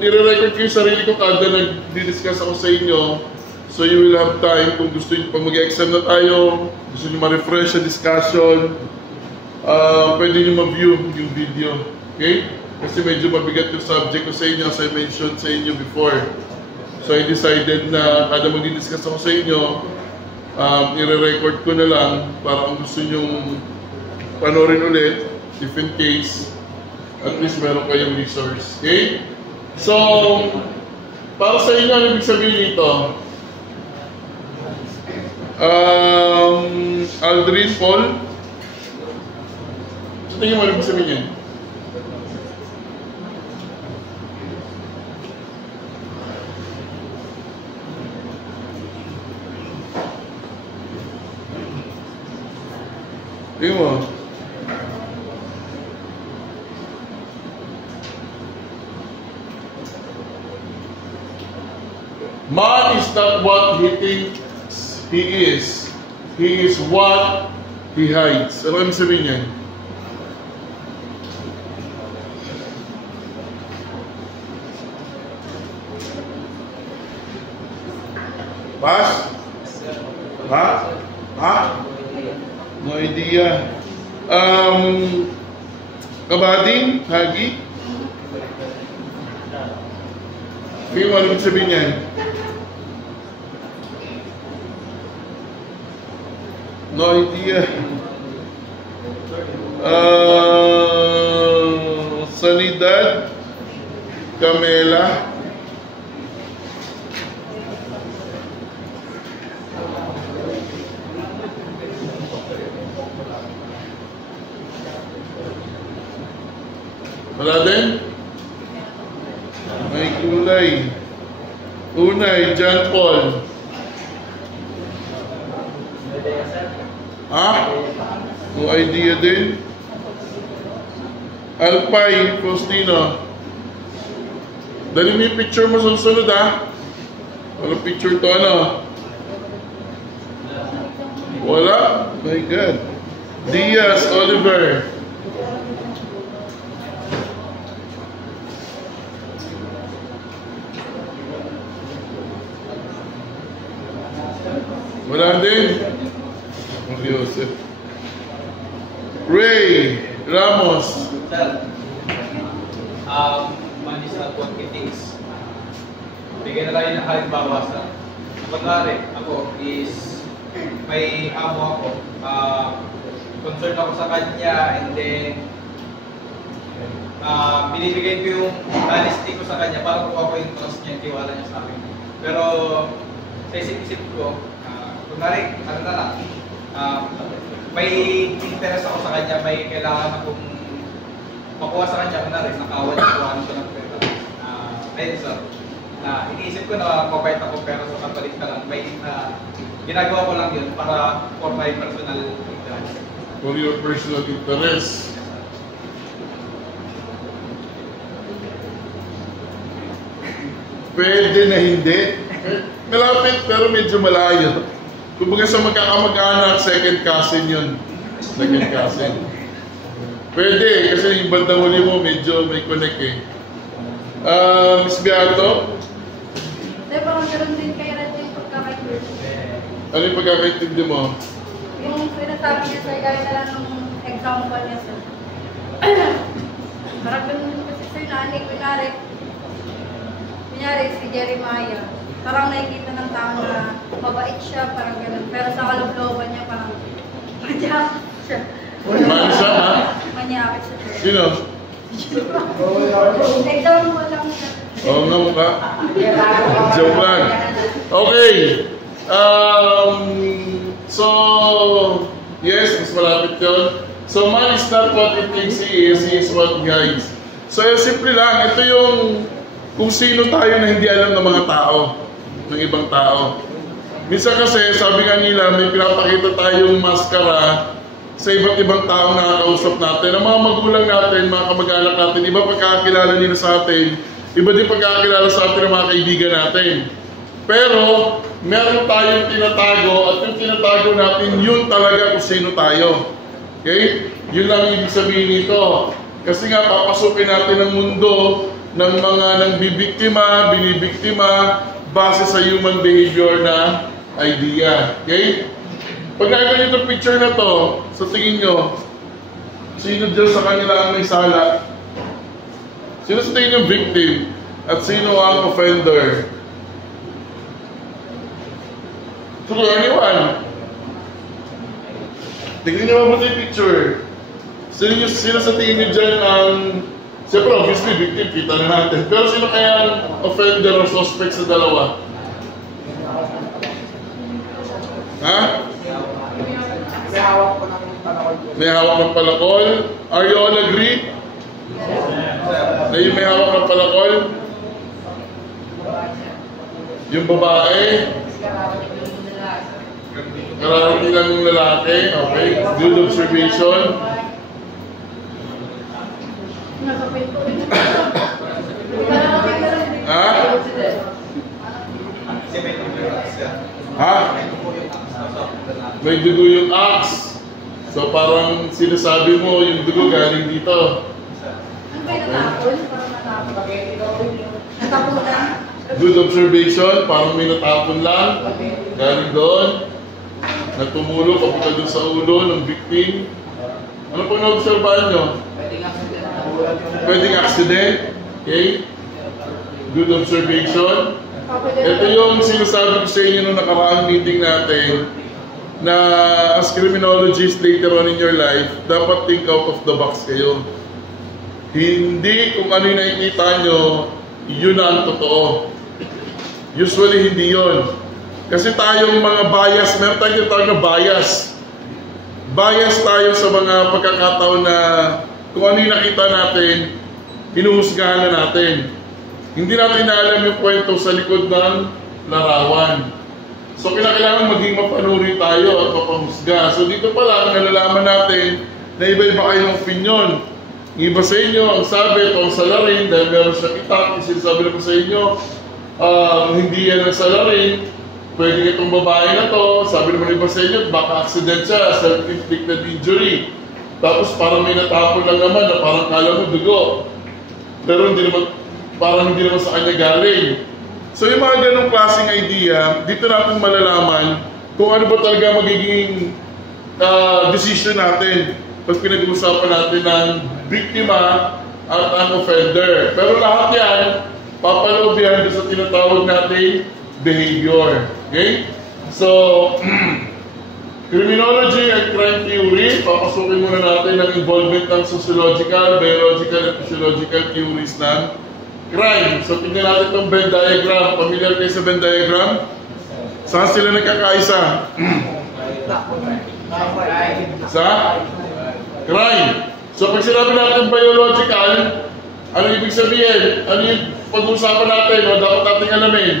nire-record ko yung sarili ko kada nag-discuss ako sa inyo. So you will have time kung gusto nyo, pag mag-exam na tayo, gusto nyo ma-refresh sa discussion, pwede nyo ma-view yung video. Okay? Kasi medyo mabigat yung subject ko sa inyo as I mentioned sa inyo before. So I decided na kada mag-discuss ako sa inyo, nire-record ko na lang para kung gusto nyo panoorin ulit, if in case, at least meron kayong resource. Okay? So, para sa inyo, ano ibig sabihin nito? Aldrin Paul. So, tingin mo, ano ibig sabihin yan? Tingin mo. Man is not what he thinks he is. He is what he hides. Ano ang sabihin niya? Pass? Ha? Ha? No idea. Kabading? Hagi? Ano ang sabihin niya? No idea. Sanidad, Camela. Wala din? May kulay. Unay, John Paul. Ha? No idea din. Alpay, Faustino. Dali mo yung picture mo sa susunod, ha? Walang picture to, ano? Wala? My God. Diaz, Oliver. Wala din. Joseph. Ray Ramos. Sir, man is not what he thinks. Bigyan na tayo ng halimbawa sa pagkari. Ako is may amo ako. Concerned ako sa kanya and then binibigay ko yung honesty ko sa kanya para kung ako yung trust niya, tiwala niya sa akin. Pero sa isip-isip ko, kunwari, ano na lang, may interest ako sa kanya, may kailangan akong makuha sa kanya, kunwari, nakawan niya, kuhaan ko ng pera. Ayun sir, na iniisip ko na mabait ako pero sa kapalit ka lang, may ginagawa ko lang yun para for my personal interest. For your personal interest. Pwede na hindi. Malapit pero medyo malayo. Kumbaga sa magkakamag-anak, second cousin yun. Second cousin. Pwede, kasi yung bandang huli mo medyo may connect eh. Miss Beato? Hindi, parang gano'n din kay Red yung pagkakaintindi. Ano yung pagkakaintindi mo? Yung sinasabi niya sa'yo, gaya na lang ng example niya sir. Parang gano'n kasi sa'yo na, kunyari si Jeremiah. Parang nakikita ng tao na mabait siya, parang gano'n. Pero sa kalooban niya, parang manyakit siya. Mano siya, ha? Manyakit siya. Sino? Example lang siya. Oo nga mukha. Joke lang. Okay. So, yes, mas malapit yun. So, man is not what he thinks he is what he hides. So, simple lang. Ito yung kung sino tayo na hindi alam ng mga tao, ng ibang tao. Minsan kasi, sabi nga nila, may pinapakita tayong maskara sa iba't ibang taong nakakausap natin. Ang mga magulang natin, mga kamag-anak natin, iba pagkakakilala nila sa atin, iba din pagkakakilala sa atin ng mga kaibigan natin. Pero, meron tayong tinatago at yung tinatago natin, yun talaga kung sino tayo. Okay? Yun lang ibig sabihin nito. Kasi nga, papasukin natin ang mundo ng mga bibiktima, binibiktima, base sa human behavior na idea. Okay? Pag nakita nyo itong picture na to, sa tingin nyo, sino dyan sa kanila ang may sala? Sino sa tingin nyo victim? At sino ang offender? So, anyone? Tingnan nyo mabuti yung picture. Sino sa tingin nyo dyan ang... Siyempre, obviously, victim, kita na natin. Pero sino kaya ang offender o suspect sa dalawa? Ha? May hawak ko ng palakol. May hawak ng palakol? Are you all agree? Na yung may hawak ng palakol? Yung babae? Kararating lang ng lalaki? Okay. Good observation. Ha? Ha? May dugo yung axe. So parang sinasabi mo yung dugo galing dito. Ano ba yung natapon? Parang natapon. Natapon lang? Good observation. Parang may natapon lang. Galing doon. Nagtumulo papunta doon sa ulo ng victim. Ano pong na-obserbahan nyo? Pwedeng accident. Okay? Good observation. Ito yung sinasabi ko sa inyo nung nakaraang meeting natin na as criminologists later on in your life, dapat think out of the box kayo. Hindi kung ano yung nakikita nyo, yun ang totoo. Usually hindi yun. Kasi tayong mga bias, meron tayong tawag na bias. Bias tayo sa mga pagkakataon na kung ano yung nakita natin, hinuhusgahan na natin. Hindi natin inaalam yung kwento sa likod ng larawan. So, kailangan maging mapanuri tayo at mapahusga. So, dito pa lang, nalalaman natin na iba-iba kayong opinion. Iba sa inyo, ang sabi, ito ang salarin, dahil meron siyang itak, sinasabi naman sa inyo, hindi yan ang salarin, pwede itong babae na to, sabi naman iba sa inyo, baka accident siya, self-inflicted injury. Tapos parang may natapon lang naman na parang kala mo dugo. Pero hindi naman, parang hindi naman sa kanya galing. So yung mga ganong klaseng idea, dito natin malalaman kung ano ba talaga magiging decision natin pag pinag-uusapan natin ng biktima at ang offender. Pero lahat yan, papaloobihan sa tinatawag natin behavior. Okay? So, criminology and crime theory, papasukin muna natin ang involvement ng sociological, biological, at physiological theories ng crime. So, tingnan natin itong Venn diagram. Familiar kayo sa Venn diagram? Saan sila nagkakaisa? Sa? Crime. So, pag sinabi natin biological, ano ibig sabihin? Ano yung pag-uusapan natin? O dapat natin alamin?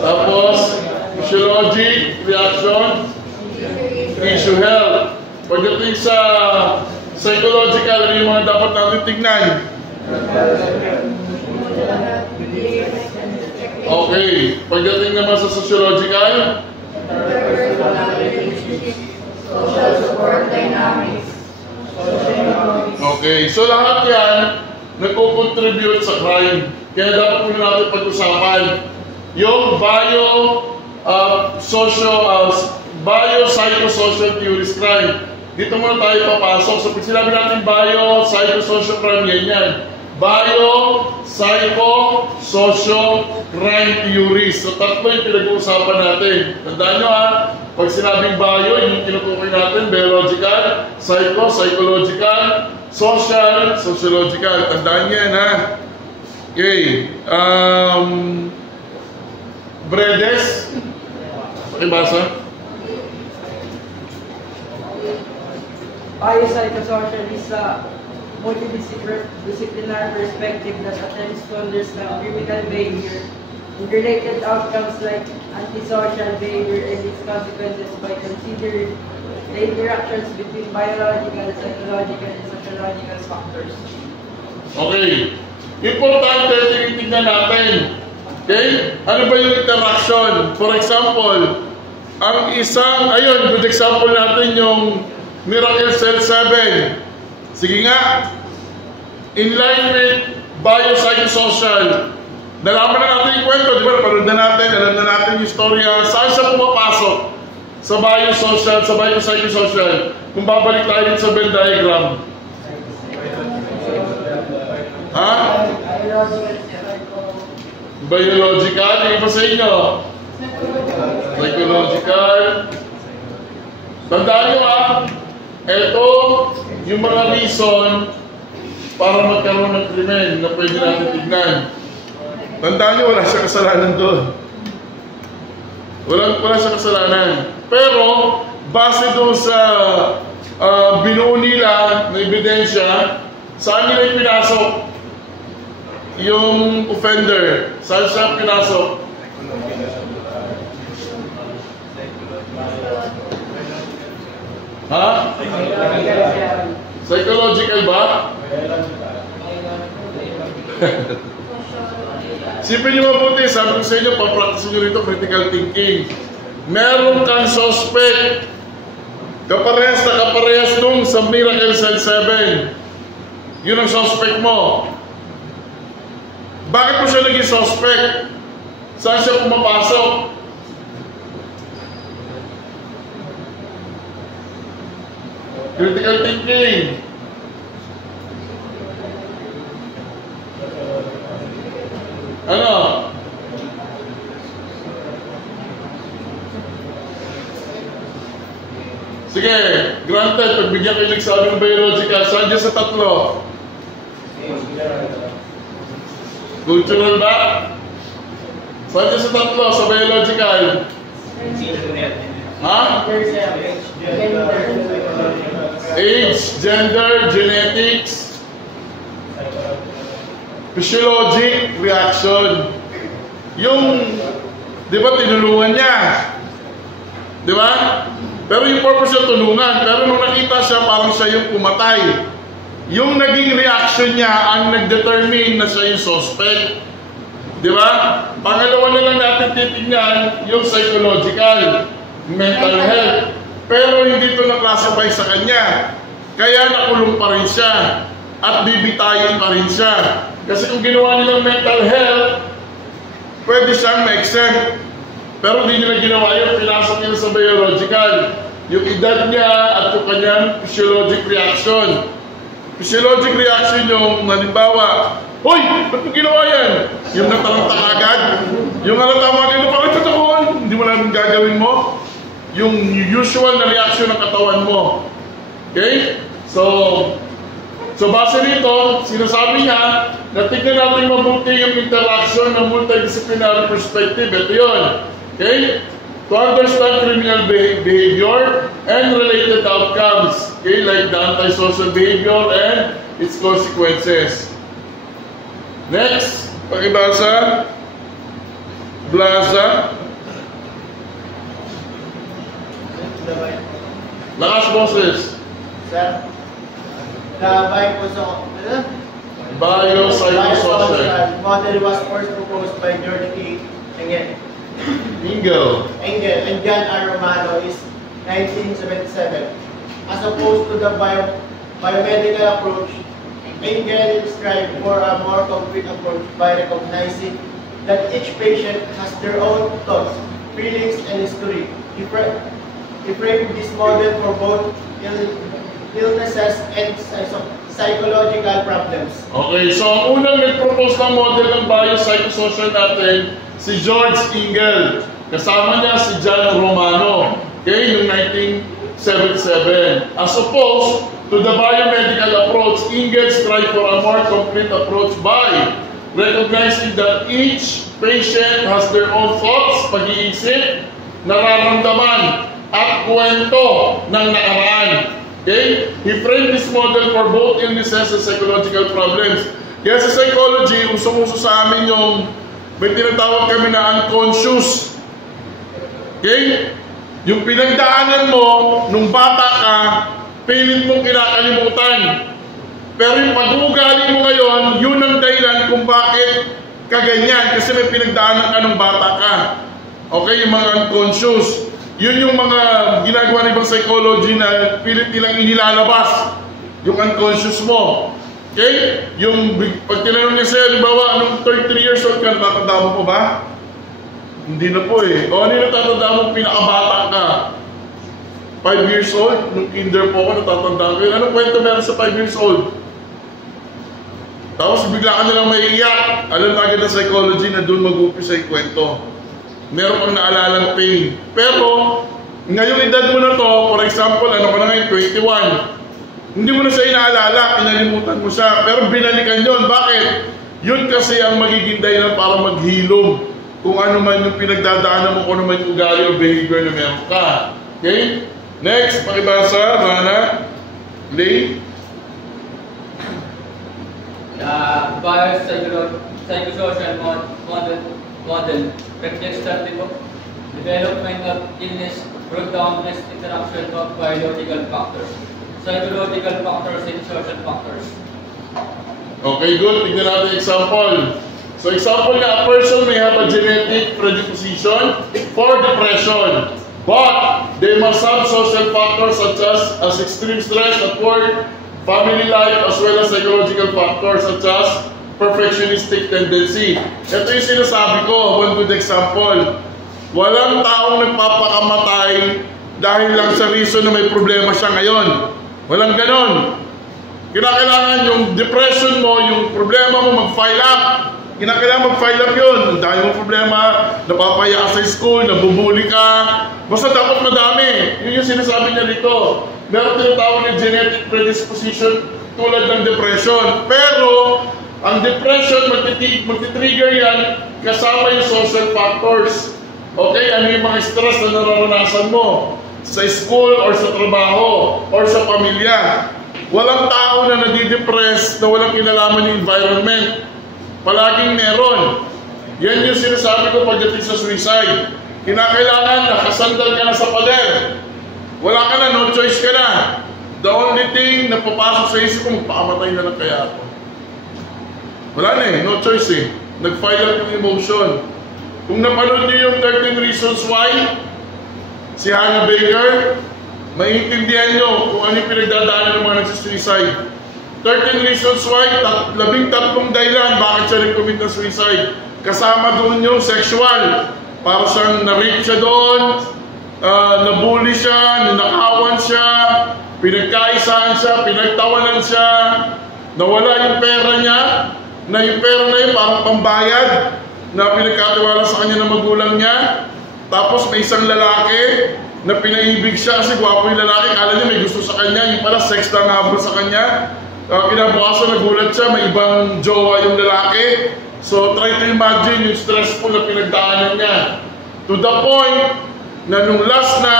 Tapos, physiology, reaction, issue health. Pagdating sa psychological, ano yung mga dapat natin tignan? Okay. Pagdating naman sa sociological, social support dynamics. okay. So lahat yan, nagko-contribute sa crime. Kaya dapat muna natin pag-usapan yung bio-psychosocial theories crime. Dito muna tayo papasok. So pag sinabi natin bio-psychosocial crime, yan. Bio-psychosocial crime theories. So tatlo yung pinag-uusapan natin. Tandaan nyo pag sinabing bio, yung tinutukoy natin, biological, psychological, social, sociological. Tandaan nyo yan Okay. Bredes. Pakibasa. Biopsychosocial is a multidisciplinary perspective that attempts to understand criminal behavior and related outcomes like antisocial behavior and its consequences by considering the interactions between biological, psychological, and sociological factors. Okay. Importante, tinitingnan natin. Okay? Ano ba yung interaction? For example, ang isang, ayun, good example natin yung Miracle Cell 7. Sige nga, in line with biopsychosocial. Nalaman na natin yung kwento, di ba? Napanood na natin, alam na natin yung istorya. Saan siya pumapasok? Sa biosocial, sa biopsychosocial. Kung babalik tayo din sa Venn diagram. Ha? Biological, yung iba sa inyo. Psychological. Tandaan nyo ito yung mga reason para magkaroon ng krimen na pwede natin tignan. Tandaan nyo, wala siya kasalanan doon. Wala siya kasalanan. Pero, base doon sa binuo nila na ebidensya, saan nila pinasok yung offender? Saan siya pinasok? Ha? Psychological ba? Sipin nyo mabuti, sabi ko sa inyo, papractice nyo rito critical thinking. Meron kang suspect. Kaparehas na kaparehas nung sa Miracle Cell 7. Yun ang suspect mo. Bakit mo siya naging suspect? Saan siya pumapasok? Critical thinking. Ano? Sige, granted, pagbigyan kayo nagsabi ng biological, saan dyan sa tatlo? Cultural ba? Saan dyan sa tatlo, sa biological? Ha? Age, gender, genetics, physiologic reaction. Yung, di ba, tinulungan niya? Di ba? Pero yung purpose niya tulungan. Pero nung nakita siya, parang siya yung pumatay. Yung naging reaction niya ang nag-determine na siya yung suspect. Di ba? Pangalawa na lang natin titignan yung psychological, mental health. Pero hindi ito na-classify sa kanya. Kaya nakulong pa rin siya. At bibitayin pa rin siya. Kasi kung ginawa nilang mental health, pwede siyang ma-exempt. Pero hindi nila ginawa yun. Pinasok nila sa biological. Yung edad niya at yung kanyang physiologic reaction. Physiologic reaction yung halimbawa, hoy! Ba't mo ginawa yan? Yung natalanta agad. Yung tama nila, bakit totoo? Hindi mo namin gagawin mo. Yung usual na reaction ng katawan mo. Okay? So base nito, sinasabi niya na tignan natin mabuti yung interaction ng multidisciplinary perspective. Ito yun. Okay? To understand criminal behavior and related outcomes. Okay? Like the antisocial behavior and its consequences. Next, pakibasa. Blaza. Lakas boses. Sir, the biopsychosocial model was first proposed by George E. Engel and John R. Romano is 1977. As opposed to the biomedical approach, Engel strived for a more complete approach by recognizing that each patient has their own thoughts, feelings, and history. He framed this model for both illnesses and psychological problems. Okay, so ang unang nag-propose ng model ng biopsychosocial natin, si George Engel. Kasama niya si John Romano. Okay, noong 1977. As opposed to the biomedical approach, Engel strived for a more complete approach by recognizing that each patient has their own thoughts, pag-iisip, nararamdaman, at kwento ng nakaraan. Okay? He framed this model for both illnesses and psychological problems. Kaya sa psychology, usong-uso sa amin yung may tinatawag kami na unconscious. Okay? Yung pinagdaanan mo nung bata ka, pilit mong kinakalimutan. Pero yung pag-uugali mo ngayon, yun ang dahilan kung bakit kaganyan. Kasi may pinagdaanan ka nung bata ka. Okay? Yung mga unconscious. Yun yung mga ginagawa ng ibang psychology na pilit nilang inilalabas yung unconscious mo. Okay? Yung pag tinanong niya sa'yo, halimbawa, anong 33 years old ka, natatanda mo pa ba? Hindi na po eh. O ano yung natatanda mo, pinakabata ka? 5 years old? Nung kinder po ako, natatanda ko yun. Anong kwento meron sa 5 years old? Tapos bigla ka nilang maiiyak. Alam na agad ng psychology na doon mag-upisa yung kwento. Meron kang naalalang pain. Pero, ngayong edad mo na to, for example, ano ka na ngayon, 21. Hindi mo na siya inaalala, inalimutan mo siya. Pero binalikan yun. Bakit? Yun kasi ang magiging dahilan para maghilom. Kung ano man yung pinagdadaanan mo, kung ano man yung ugali o behavior na meron ka. Okay? Next, pakibasa, Rana. Lay. Biopsychosocial model reflects that development of illness, breakdownness, interaction of biological factors, psychological factors, and social factors. Okay, good. Tignan natin example. So example nga, a person may have a genetic predisposition for depression, but they must have social factors such as extreme stress at work, family life, as well as psychological factors such as perfectionistic tendency. Ito yung sinasabi ko, one good example. Walang taong nagpapakamatay dahil lang sa reason na may problema siya ngayon. Walang ganon. Kinakailangan yung depression mo, yung problema mo mag-file up. Kinakailangan mag-file up yun. Dahil mo problema, napapaya ka sa school, nabubuli ka. Basta dapat madami. Yun yung sinasabi niya dito. Meron tinatawag ng genetic predisposition tulad ng depression. Pero, ang depression, magti-trigger yan kasama yung social factors. Okay? Ano yung mga stress na nararanasan mo? Sa school or sa trabaho or sa pamilya. Walang tao na nadidepress na walang kinalaman yung environment. Palaging meron. Yan yung sinasabi ko pagdating sa suicide. Kinakailangan nakasandal ka na sa pader. Wala ka na, no choice ka na. The only thing na papasok sa isip ko, magpakamatay na lang kaya ako. Wala na eh, no choice eh. Nag-file up yung emotion. Kung napanood niyo yung 13 Reasons Why, si Hannah Baker, maiintindihan nyo kung ano yung pinagdadaanan ng mga nagsisuicide. 13 Reasons Why, 13 dahilan bakit siya nag-commit ng suicide. Kasama doon yung sexual. Para siyang na-rape siya doon, nabully siya, ninakawan siya, pinagkaisahan siya, pinagtawanan siya, nawala yung pera niya, na yung pera na yun parang pambayad na pinagkatiwala sa kanya ng magulang niya. Tapos may isang lalaki na pinaibig siya kasi gwapo yung lalaki, kala niya may gusto sa kanya, yung pala sex lang habol sa kanya. Kinabukasan nagulat siya, may ibang jowa yung lalaki. So try to imagine yung stressful na pinagdaanan niya. To the point na nung last na,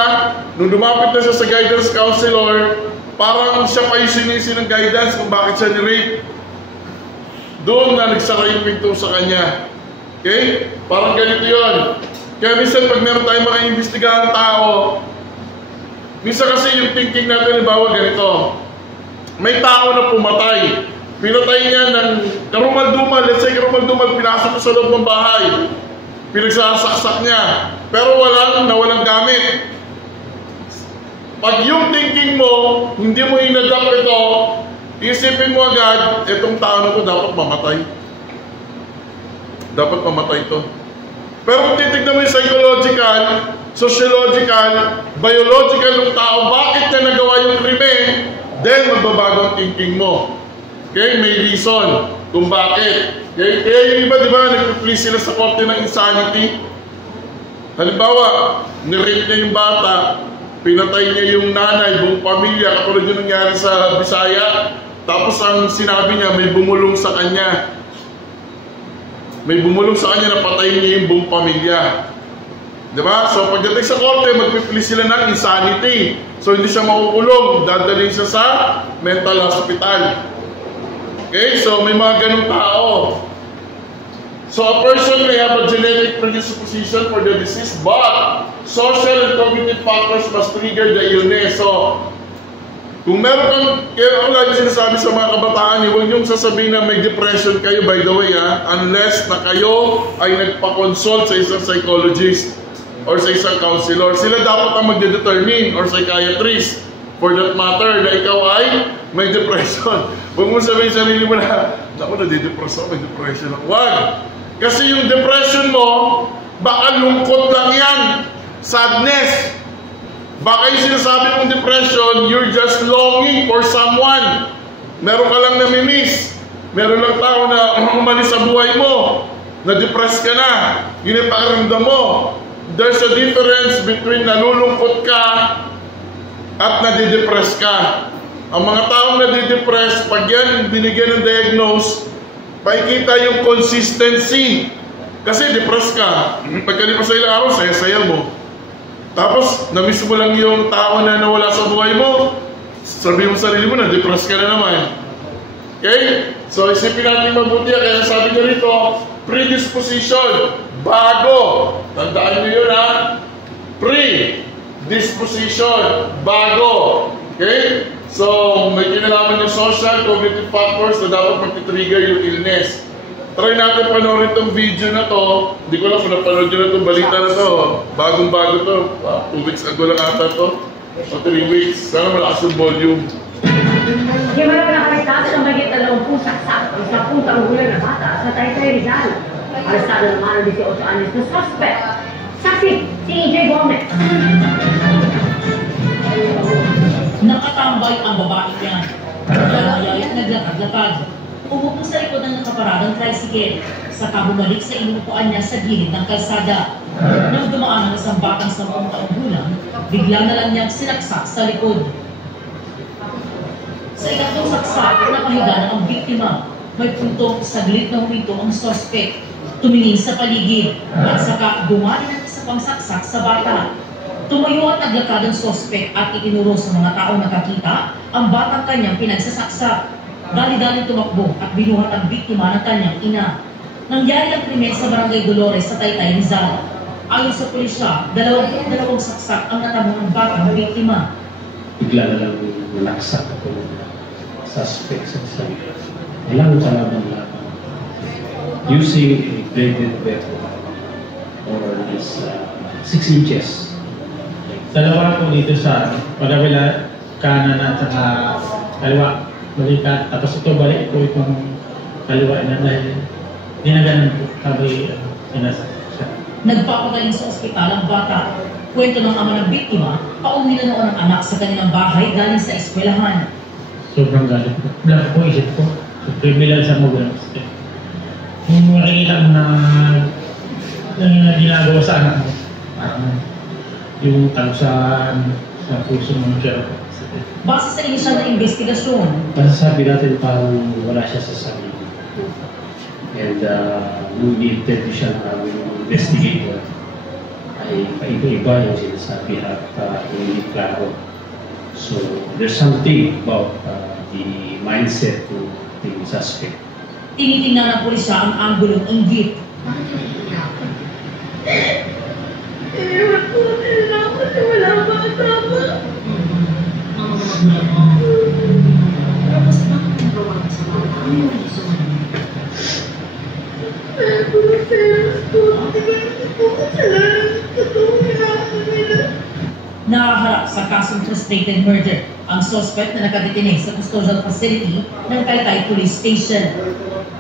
nung lumapit na siya sa guidance counselor, parang siya pa yung sinisi ng guidance kung bakit siya ni-rape. Doon na nagsara yung pinto sa kanya. Okay? Parang ganito yun. Kaya minsan pag meron tayong mga imbestigahan tao, minsan kasi yung thinking natin, halimbawa ganito, may tao na pumatay. Pinatay niya ng karumal-dumal, let's say karumal-dumal, pinasok sa loob ng bahay. Pinagsasaksak niya. Pero walang gamit. Pag yung thinking mo, hindi mo inadapt ito, isipin mo agad, itong tao na ito dapat mamatay. Dapat mamatay ito. Pero kung titignan mo yung psychological, sociological, biological ng tao, bakit niya nagawa yung krimen, then magbabago ang thinking mo. Okay? May reason kung bakit. Okay? Kaya yung iba, di ba, nag-please sila sa korte ng insanity. Halimbawa, nirape niya yung bata, pinatay niya yung nanay, buong pamilya, katulad yung nangyari sa Bisaya. Tapos ang sinabi niya, may bumulong sa kanya. May bumulong sa kanya na patayin niya yung buong pamilya. Diba? So pagdating sa korte, magpipili sila ng insanity. So hindi siya makukulong, dadalhin siya sa mental hospital. Okay? So may mga ganung tao. So a person may have a genetic predisposition for the disease, but social and cognitive factors must trigger the illness. So kung meron kang, kaya ako lagi sinasabi sa mga kabataan, huwag niyong sasabihin na may depression kayo, by the way, unless na kayo ay nagpa-consult sa isang psychologist or sa isang counselor. Sila dapat ang magde-determine, or psychiatrist, for that matter, na ikaw ay may depression. Huwag mo sabihin sa sarili mo na, naku, nadidepress ako, may depression ako. Wag! Kasi yung depression mo, baka lungkot lang yan. Sadness. Baka yung sinasabi mong depression, you're just longing for someone. Meron ka lang namimiss. Meron lang tao na umalis sa buhay mo. Na-depress ka na. Yun yung pakiramdam mo. There's a difference between nalulungkot ka at nadidepress ka. Ang mga taong nadidepress, pag yan binigyan ng diagnose, pakikita yung consistency. Kasi depressed ka. Pagkalipas sa ilang araw, saya-saya mo. Tapos, namiss mo lang yung tao na nawala sa buhay mo. Sabi mo sa sarili mo na, depressed ka na naman. Okay? So, isipin natin mabuti. Kaya sabi niya rito, predisposition. Bago. Tandaan niyo yun, ha? Predisposition. Bago. Okay? So, may kinalaman yung social, cognitive factors na dapat mag-trigger yung illness. Try natin panoorin itong video na to. Hindi ko lang kung napanood nyo na itong balita na to. Bagong-bago to. 2 weeks ago lang ata to. O 3 weeks. Sana malakas yung volume. Di ba na nakakita ng magiging 20 saksak ang 10 taong-gulang na bata sa Taytay Rizal? Arestado naman ang 18 anyos na suspect. Saksi, si EJ Gomez. Nakatambay ang babae niyan. Naglayay at naglakad-lakad. Umupo sa likod ng nakaparadang tricycle. Saka bumalik sa inuupuan niya sa gilid ng kalsada. Nang dumaan ang isang batang 10 taong gulang, bigla na lang niyang sinaksak sa likod. Sa ikatlong saksak, nakahiga na ang biktima. May puntong saglit na huminto ang suspect. Tumingin sa paligid at saka dumali ng isa pang saksak sa bata. Tumayo at naglakad ang suspect at itinuro sa mga taong nakakita ang batang kanyang pinagsasaksak. Dali-dali tumakbo at binuhat ang biktima ng kanyang ina. Nangyari ang krimen sa Barangay Dolores sa Taytay Rizal. Ayon sa pulisya, dalawang saksak ang natamo ng batang biktima. Bigla na lang nalaksak ako ng suspect sa isang walang kalaban-laban. Using a bladed weapon or this 6 inches. Dalawa po dito sa pagkabila kanan at saka kaliwa balikat. Tapos ito balik po itong kaliwa na dahil dinaganan po sabi siya. Nagpapagaling sa ospital ang bata. Kwento ng ama ng biktima, pauwi na noon ang anak sa kanilang bahay galing sa eskwelahan. Sobrang galit po. Black po isip ko. So, privilege sa mga kung makikita mo na ginagawa sa anak mo, yung talusan sa puso mo siya. Base sa inisyal na investigasyon, Masasabi natin parang wala siya sa sarili. And nung i-interview siya ng aming investigator, ay paiba-iba yung sinasabi at hindi klaro. So there's something about the mindset of the suspect. tinitingnan ng pulisya ang anggulong inggit. Iniwan po nila ako kasi wala pa kasama. Tapos bakit nagawa ka sa mga tao? Pero parents ko, hindi po kasalanan sa itong hinako nila. Nakaharap sa kasong frustrated murder ang suspect na nakadetinig sa custodial facility ng Taytay Police Station.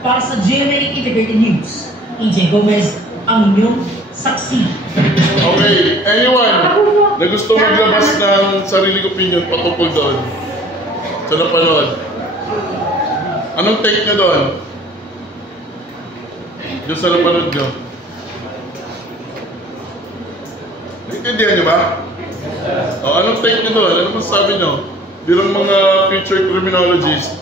Para sa GMA Integrated News, EJ Gomez, ang inyong saksi. Okay, anyone na gusto maglabas ng sariling opinion patungkol doon sa napanood? Anong take nyo doon? Doon sa napanood nyo? Naintindihan nyo ba? O, anong take nyo doon? Ano masasabi nyo? Bilang mga future criminologists.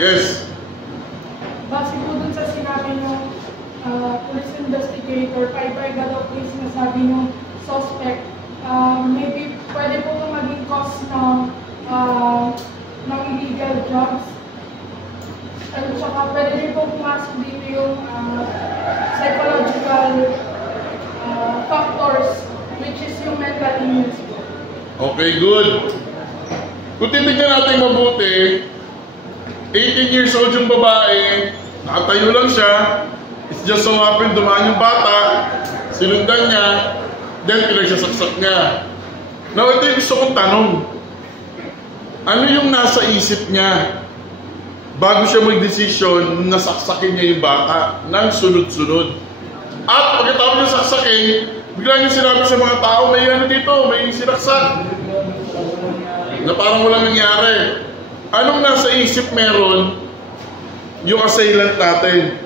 Yes. Base po dun sa sinabi ng police investigator, paiba-iba daw po yung sinasabi ng suspect. Maybe pwede po itong maging cause ng illegal drugs. At saka pwede din po pumasok dito yung psychological factors, which is yung mental illness. Okay, good. Kung titignan natin mabuti, 18 years old yung babae, nakatayo lang siya, it's just so happen dumaan yung bata, sinundan niya, then pinagsasaksak niya. Now, ito yung gusto kong tanong. Ano yung nasa isip niya bago siya mag-desisyon na saksakin niya yung bata ng sunod-sunod? At pagkatapos niya saksakin, bigla niya sinabi sa mga tao, may ano dito, may sinaksak. Na parang walang nangyari. Anong nasa isip meron yung assailant natin?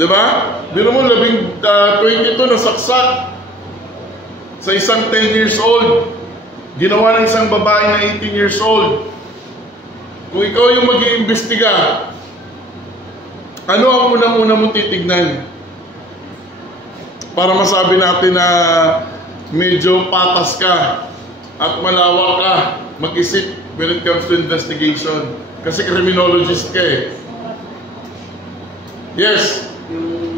Diba? Biro mo, 22 na saksak sa isang 10 years old. Ginawa ng isang babae na 18 years old. Kung ikaw yung mag-iimbestiga, ano ang unang-una mong titignan? Para masabi natin na medyo patas ka at malawak ka mag-isip when it comes to investigation. Kasi criminologist ka eh. Yes? Yung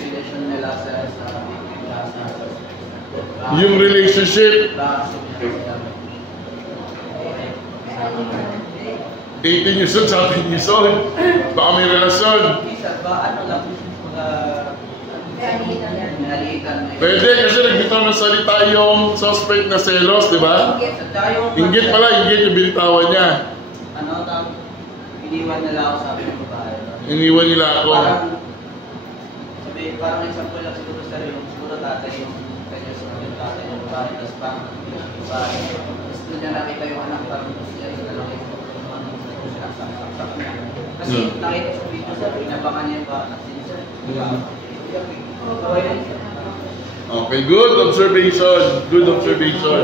relation nila sa yung relationship. 18 years old, 17 years old. Baka may relasyon. Pwede kasi nagbitaw ng salita yung suspect na selos, di ba? Inggit pala, inggit yung binitawan niya. Iniwan nila ako, sabi ng babae. Iniwan nila ako. Parang example lang siguro sa rin, siguro tatay yung kanya sa mga tatay yung babae, tapos parang babae. Tapos doon niya nakita yung anak, parang siya yung lalaki sinasaksak niya. Kasi nakita sa video sa pinabangan niya yung bata. Okay, good observation. Good observation.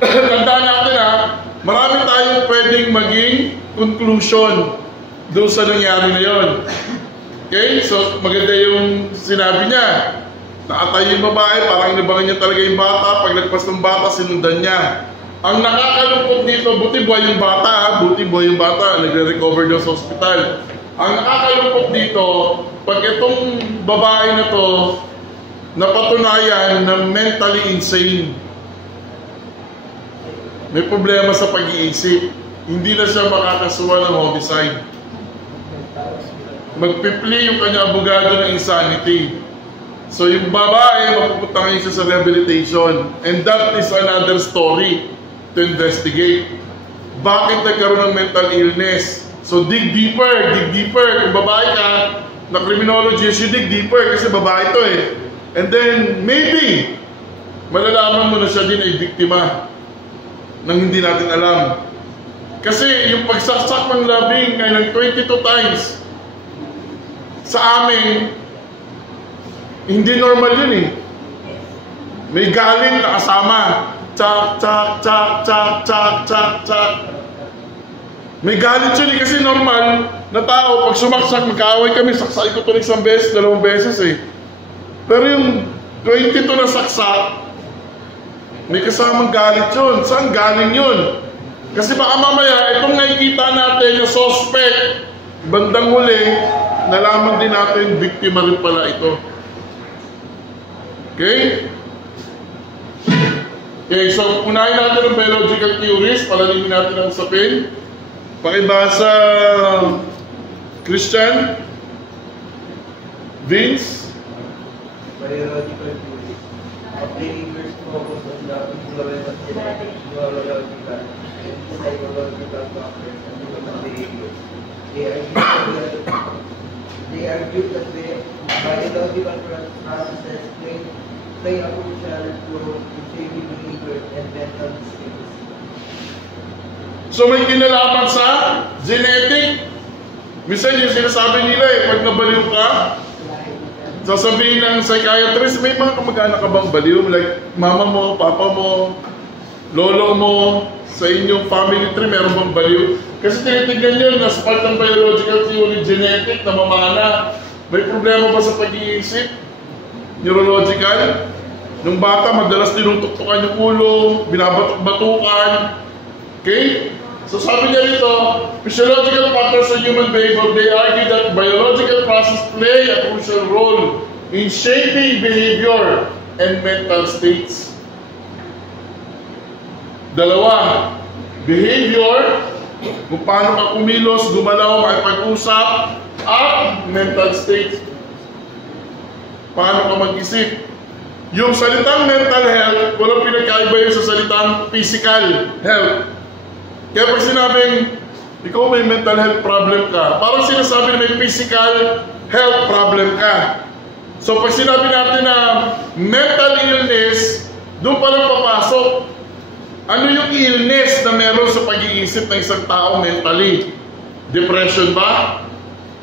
Tandaan natin ha, marami tayong pwedeng maging conclusion doon sa nangyari na yun. Okay? So, maganda yung sinabi niya. Nakatayo yung babae, parang inabangan niya talaga yung bata. Pag nagpas ng bata, sinundan niya. Ang nakakalungkot dito, buti buhay yung bata ha? Buti buhay yung bata, nagre-recover daw sa hospital. Ang nakakalungkot dito, pag itong babae na to, napatunayan na mentally insane. May problema sa pag-iisip. Hindi na siya makakasuhan ng homicide. Magpipli yung kanya abogado ng insanity. So yung babae, mapupunta ngayon siya sa rehabilitation. And that is another story to investigate. Bakit nagkaroon ng mental illness? So dig deeper, dig deeper. Kung babae ka, na criminologist, you dig deeper kasi babae to eh. And then, maybe, malalaman mo na siya din ay biktima nang hindi natin alam. Kasi yung pagsaksak ng labing ay ng 22 times sa amin, hindi normal yun eh. May galing na kasama. Chak, chak, chak, chak, chak, chak, chak. May galit yun eh kasi normal na tao, pag sumaksak, magkaaway kami, saksakin ko ito ng isang beses, 2 beses eh. Pero yung 22 na saksak, may kasamang galit yun. Saan galing yun? Kasi baka mamaya, itong nakikita natin, yung suspect, bandang huli, nalaman din natin, biktima rin pala ito. Okay? Okay, so unahin natin ang biological theories, palalimin natin ang usapin. Pakibasa, Christian, Vince. Biological theory. Believers focus on the influence of genetics, biological, and psychological factors and human behavior. They argue that the biological processes play a crucial role in shaping behavior and mental states. So may kinalaman sa genetic. Minsan yung sinasabi nila eh, pag nabaliw ka, sasabihin ng psychiatrist, may mga kamag-anak ka bang baliw? Like mama mo, papa mo, lolo mo, sa inyong family tree, meron bang baliw? Kasi tinitignan nyo, as part ng biological theory, genetic, namamana. May problema ba sa pag-iisip? Neurological? Nung bata, madalas tinutuktukan yung ulo, binabatok-batukan. Okay? So sabi niya rito, physiological factors in human behavior, they argue that biological processes play a crucial role in shaping behavior and mental states. Dalawa, behavior, kung paano ka kumilos, gumalaw, makipag-usap, at mental state. Paano ka mag-isip? Yung salitang mental health, walang pinagkaiba yun sa salitang physical health. Kaya pag sinabing, ikaw may mental health problem ka, parang sinasabi na may physical health problem ka. So pag sinabi natin na mental illness, doon pa lang papasok. Ano yung illness na meron sa pag-iisip ng isang tao mentally? Depression ba?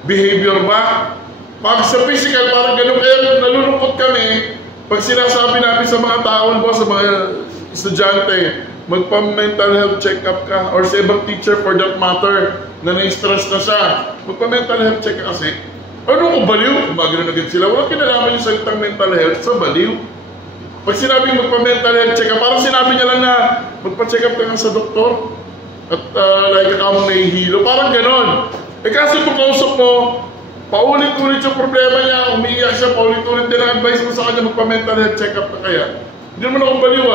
Behavior ba? Pag sa physical, parang ganun. Kaya nalulungkot kami pag sinasabi natin sa mga tao, sa mga estudyante, magpa-mental health check-up ka, or sa ibang teacher for that matter, na na-stress na siya, magpa-mental health check-up kasi, ano kung baliw? Gumagano agad sila. Walang kinalaman yung salitang mental health sa baliw. Pag sinabing magpa-mental health check-up, parang sinabi niya lang na magpa-check-up ka nga sa doktor, at like ka mong nahihilo, parang ganon. Eh kasi kung kausap mo, paulit-ulit yung problema niya, umiiyak siya, paulit-ulit din ang advice mo sa kanya, magpa-mental health check-up na kaya. Hindi naman akong baliw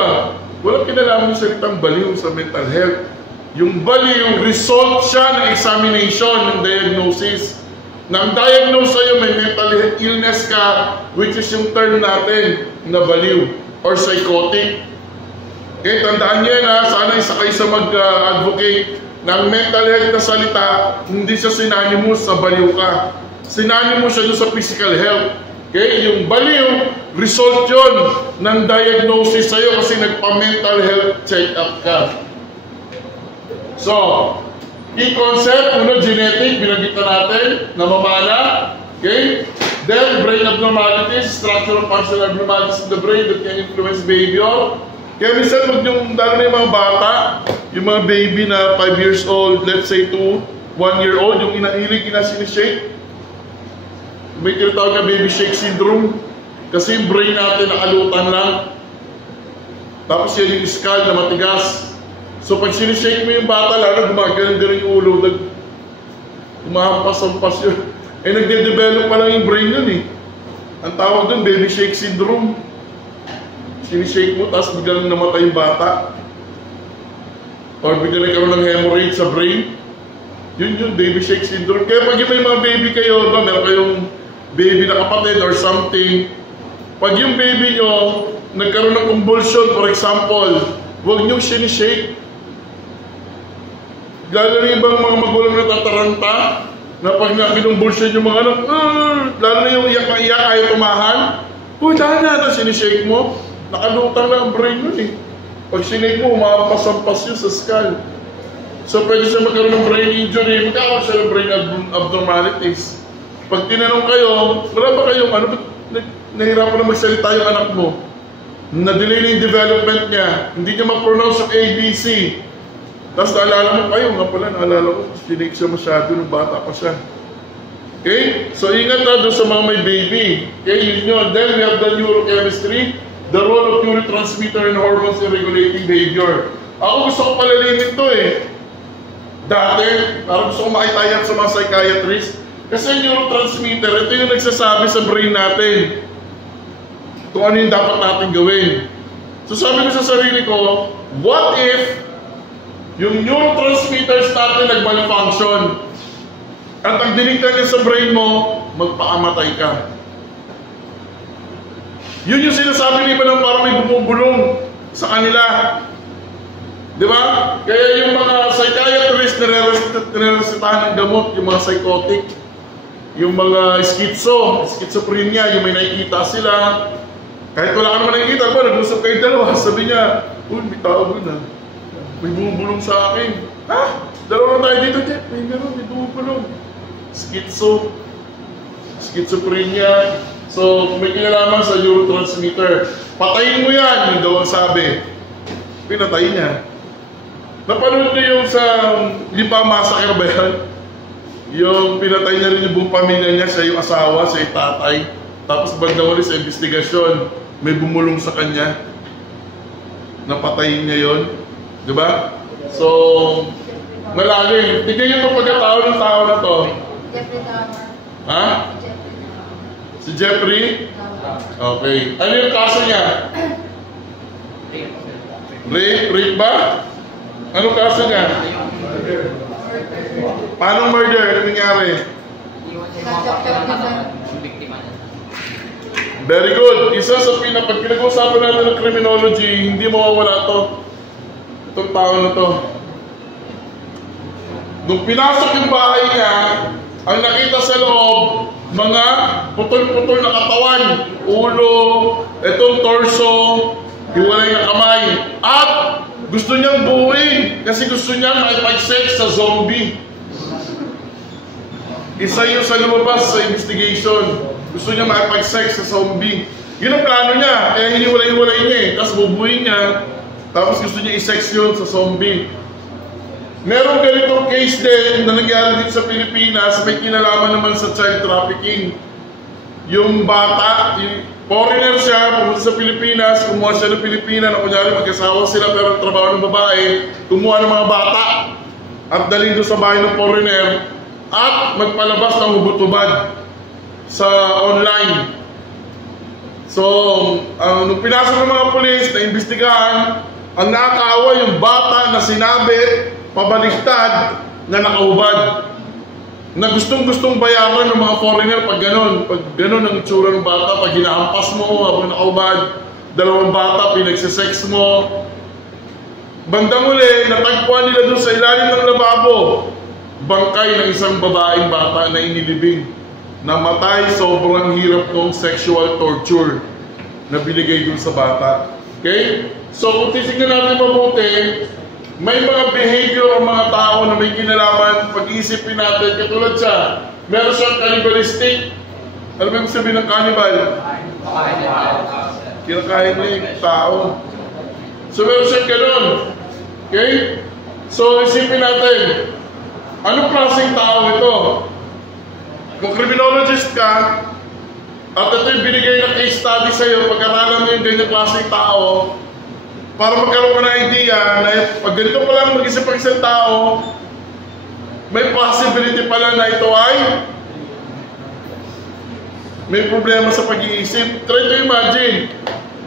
Walang kinalaman yung salitang baliw sa mental health. Yung baliw, result siya ng examination, ng diagnosis. Nang diagnose sa'yo, may mental illness ka, which is yung term natin na baliw or psychotic. Okay, tandaan niyo yan sana isa kayo sa mag-advocate ng mental health na salita, hindi siya synonymous sa baliw ka. Synonymous siya sa physical health. Okay, yung baliw, result yun ng diagnosis sa'yo kasi nagpa-mental health check-up ka. So, key concept, una, genetic, binanggit na natin, namamana. Okay? Then, brain abnormalities, structural functional abnormalities in the brain that can influence behavior. Kaya minsan, huwag yung, lalo na yung mga bata, yung mga baby na 5 years old, let's say 1 year old, yung inahilig, sinishake. May tinatawag na baby shake syndrome. Kasi yung brain natin nakalutan lang. Tapos yan yung skull na matigas. So pag sinishake mo yung bata, lalo gumagano'n yung ulo, kumahampas-hampas yun. Eh nagde-develop pa lang yung brain yun eh. Ang tawag doon, baby shake syndrome. Sinishake mo, tapos biglang namatay yung bata. Or biglang nagkaroon ng hemorrhage sa brain. Yun yung baby shake syndrome. Kaya pag yung may mga baby kayo, meron kayong baby na kapatid or something, pag yung baby nyo nagkaroon ng convulsion, for example, huwag nyo sinishake. Lalo na ibang mga magulang na tataranta, na pag nakinumbulsion yung mga anak, lalo na yung iyak na iyak, ayaw tumahan, tahan na, sinishake mo, nakalutang na ang brain nun eh. Pag sinake mo, umampas-ampas yun sa skull. So pwede siya magkaroon ng brain injury, magkakaroon siya ng brain abnormalities. Pag tinanong kayo, wala ba kayong nahirapan na magsalita yung anak mo? Na-delay na yung development niya, hindi niya ma-pronounce yung ABC. Tapos naalala mo kayo, nga pala, naalala ko, sinake siya masyado nung bata pa siya. Okay? So ingat na doon sa mga may baby. Okay, yun yun. Then we have the neurochemistry, the role of neurotransmitter and hormones in regulating behavior. Ako gusto ko palalimin to eh. Dati, parang gusto ko makitayan sa mga psychiatrist. Kasi neurotransmitter, ito yung nagsasabi sa brain natin kung ano yung dapat natin gawin. So sabi ko sa sarili ko, what if yung neurotransmitters natin nag-malfunction at ang dinikta niya sa brain mo, magpakamatay ka. Yun yung sinasabi niba ng parang may bumubulong sa kanila. Di ba? Kaya yung mga psychiatrist na nireresetahan ng gamot, yung mga psychotic, yung mga schizophrenia, yung may nakikita sila. Kahit wala ka naman nakikita, nag-usap kayo dalawa, sabi niya, may tao na. May bumubulong sa akin. Ha? Dalawa na tayo dito, Jeff. May meron, may bumubulong. Schizophrenia. So, may kinalaman sa neurotransmitter. Patayin mo yan, yung daw ang sabi. Pinatay niya. Napanood niyo yung sa Limpa Massacre ba yan? Yung pinatay niya rin yung buong pamilya niya, siya yung asawa, siya yung tatay. Tapos bandang ulit sa investigasyon, may bumulong sa kanya. Napatayin niya yon, di ba? So, malalim. Tignan niyo itong pagkatao ng tao na to. Jeffrey Dahmer. Ha? Si Jeffrey? Okay. Ano yung kaso niya? Rape ba? Anong kaso niya? Paano murder? Ano nangyari? Very good. Isa sa pag pinag-uusapan natin ng criminology, hindi mawawala to. Itong tao na to. Nung pinasok yung bahay niya, ang nakita sa loob, mga putol-putol na katawan, ulo, itong torso, hiwalay na kamay. At gusto niyang buuin kasi gusto niyang makipag-sex sa zombie. Isa yun sa lumabas sa investigation. Gusto niya makipag-sex sa zombie. Yun ang plano niya. Kaya hiniwalay-hiwalay niya eh. Tapos bubuin niya. Tapos gusto niya i-sex yun sa zombie. Meron ganitong case din na nangyari dito sa Pilipinas. May kinalaman naman sa child trafficking. Yung bata, yung foreigner siya, pumunta sa Pilipinas, kumuha siya ng Pilipina na kunyari mag-asawa sila pero ang trabaho ng babae, kumuha ng mga bata at dalhin doon sa bahay ng foreigner at magpalabas ng hubot-hubad sa online. So, nung pinasok ng mga pulis na imbestigahan, ang nakakaawa yung bata na sinabi, pabaliktad, na nakahubad. Na gustong-gustong bayaran ng mga foreigner pag ganun. Pag ganun ang itsura ng bata, pag hinahampas mo habang nakahubad, dalawang bata, pinagsisex mo. Bandang uli, natagpuan nila doon sa ilalim ng lababo, bangkay ng isang babaeng bata na inilibing. Namatay, sobrang hirap ng sexual torture na binigay dun sa bata. Okay? So, kung titignan natin mabuti, may mga behavior ng mga tao na may kinalaman, pag-iisipin natin, katulad siya, meron siyang cannibalistic. Ano ba yung sabihin ng cannibal? Kinakain niya yung tao. So, meron siyang ganun. Okay? So, isipin natin, anong klaseng tao ito? Kung criminologist ka, at ito yung binigay na case study sa'yo, pag-aralan mo yung ganyan klaseng tao, para magkaroon ka ng idea na pag ganito pa lang mag-isip ang isang tao, may possibility pala na ito ay may problema sa pag-iisip. Try to imagine,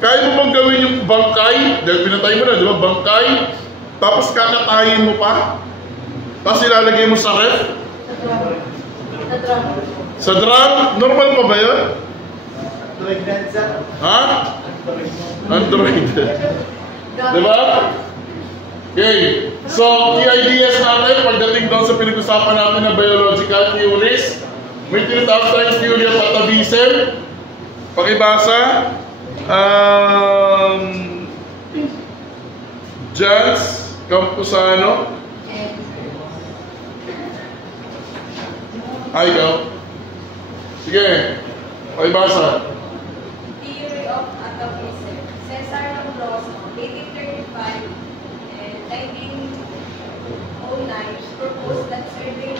kaya mo bang gawin yung bangkay, dahil pinatay mo na, di ba, bangkay, tapos kakatayin mo pa, tapos ilalagay mo sa ref? Sa drum? Normal pa ba yun? Ha? Android. Diba? Okay. So, key ideas natin pagdating doon sa pinag-usapan natin na biological theories. May tinatawag tayong theory of atavism. Pakibasa. Jans Campusano. Ay, ikaw. Sige. Pakibasa. Theory of atavism. Cesar Lombroso, 1835 and 1909 proposed that certain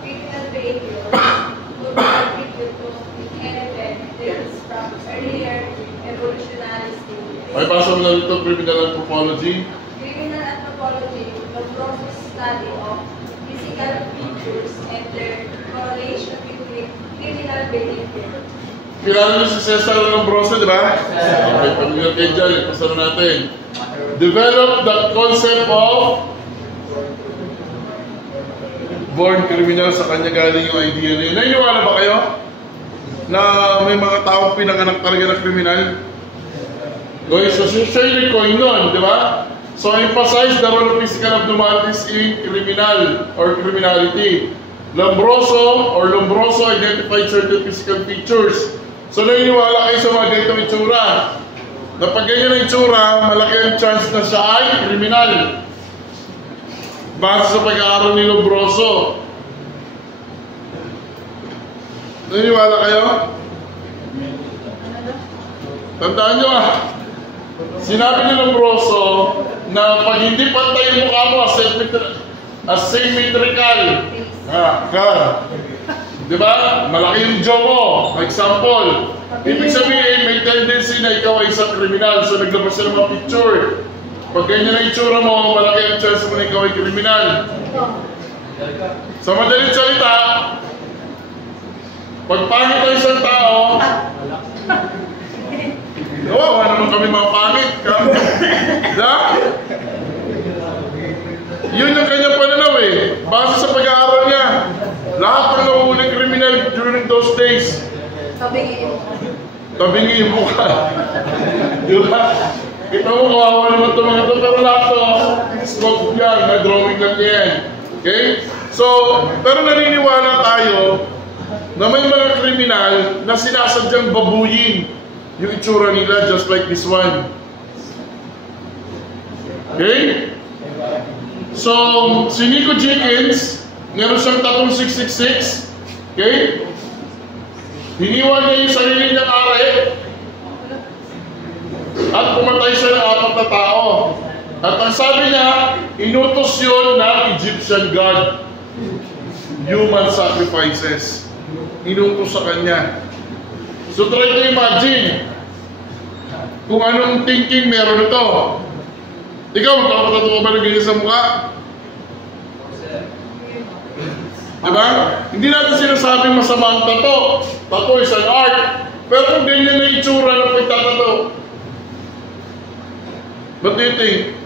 critical behaviors would be attributed to inherited traits from earlier evolutionary stages. Pakibasa mo na ito, criminal anthropology. Criminal anthropology, Lombroso's study of physical features and their correlation with criminal behavior. Kilala niyo si Cesar Lombroso, di ba? Okay, pamilya kayo dyan, ipasara natin. Develop the concept of born criminal. Sa kanya galing yung idea na yun. Naniniwala ba kayo na may mga taong pinanganak talaga na kriminal? Okay, so siya yung coin nun, di ba? So emphasize the role of physical abnormalities in criminal or criminality. Lombroso identified certain physical features. So naniniwala kayo sa mga ganitong itsura. Na pag ganyan ang itsura, malaki ang chance na siya ay kriminal. Base sa pag-aaral ni Lombroso. Naniniwala kayo? Tandaan nyo sinabi ni Lombroso na pag hindi pantay yung mukha mo, asymmetrical. Diba? Malaki yung jaw mo. Example. Ibig sabihin, may tendency na ikaw ay isang kriminal. So naglabas siya ng mga picture. Pag ganyan ang itsura mo, malaki ang chance mo na ikaw ay kriminal. Sa madaling salita, pag pangit ang isang tao, wala naman kami mga pangit. Diba? Yun yung kanyang pananaw eh. Base sa pag-aaral niya. Lahat ng nahuhuling kriminal during those days. tabingi yung mukha. Di ba? Kita mo, kawawa naman ito mga ito. Pero lahat ito, scope yan, na drawing lang yan. Okay? So, pero naniniwala tayo na may mga kriminal na sinasadyang babuyin yung itsura nila just like this one. Okay? So, si Nico Jenkins, meron siyang tattoo 666. Okay? Hiniwan niya yung sarili niyang are at pumatay siya ng 4 na tao. At ang sabi niya, inutos yun ng Egyptian god. Human sacrifices. Inutos sa kanya. So try to imagine kung anong thinking meron ito. Ikaw, magkakatato ka ba na ganyan sa mukha? Diba? Hindi natin sinasabing masama ang tato. Tato is an art. Pero kung ganyan na itsura ng pagtatato, what do you think?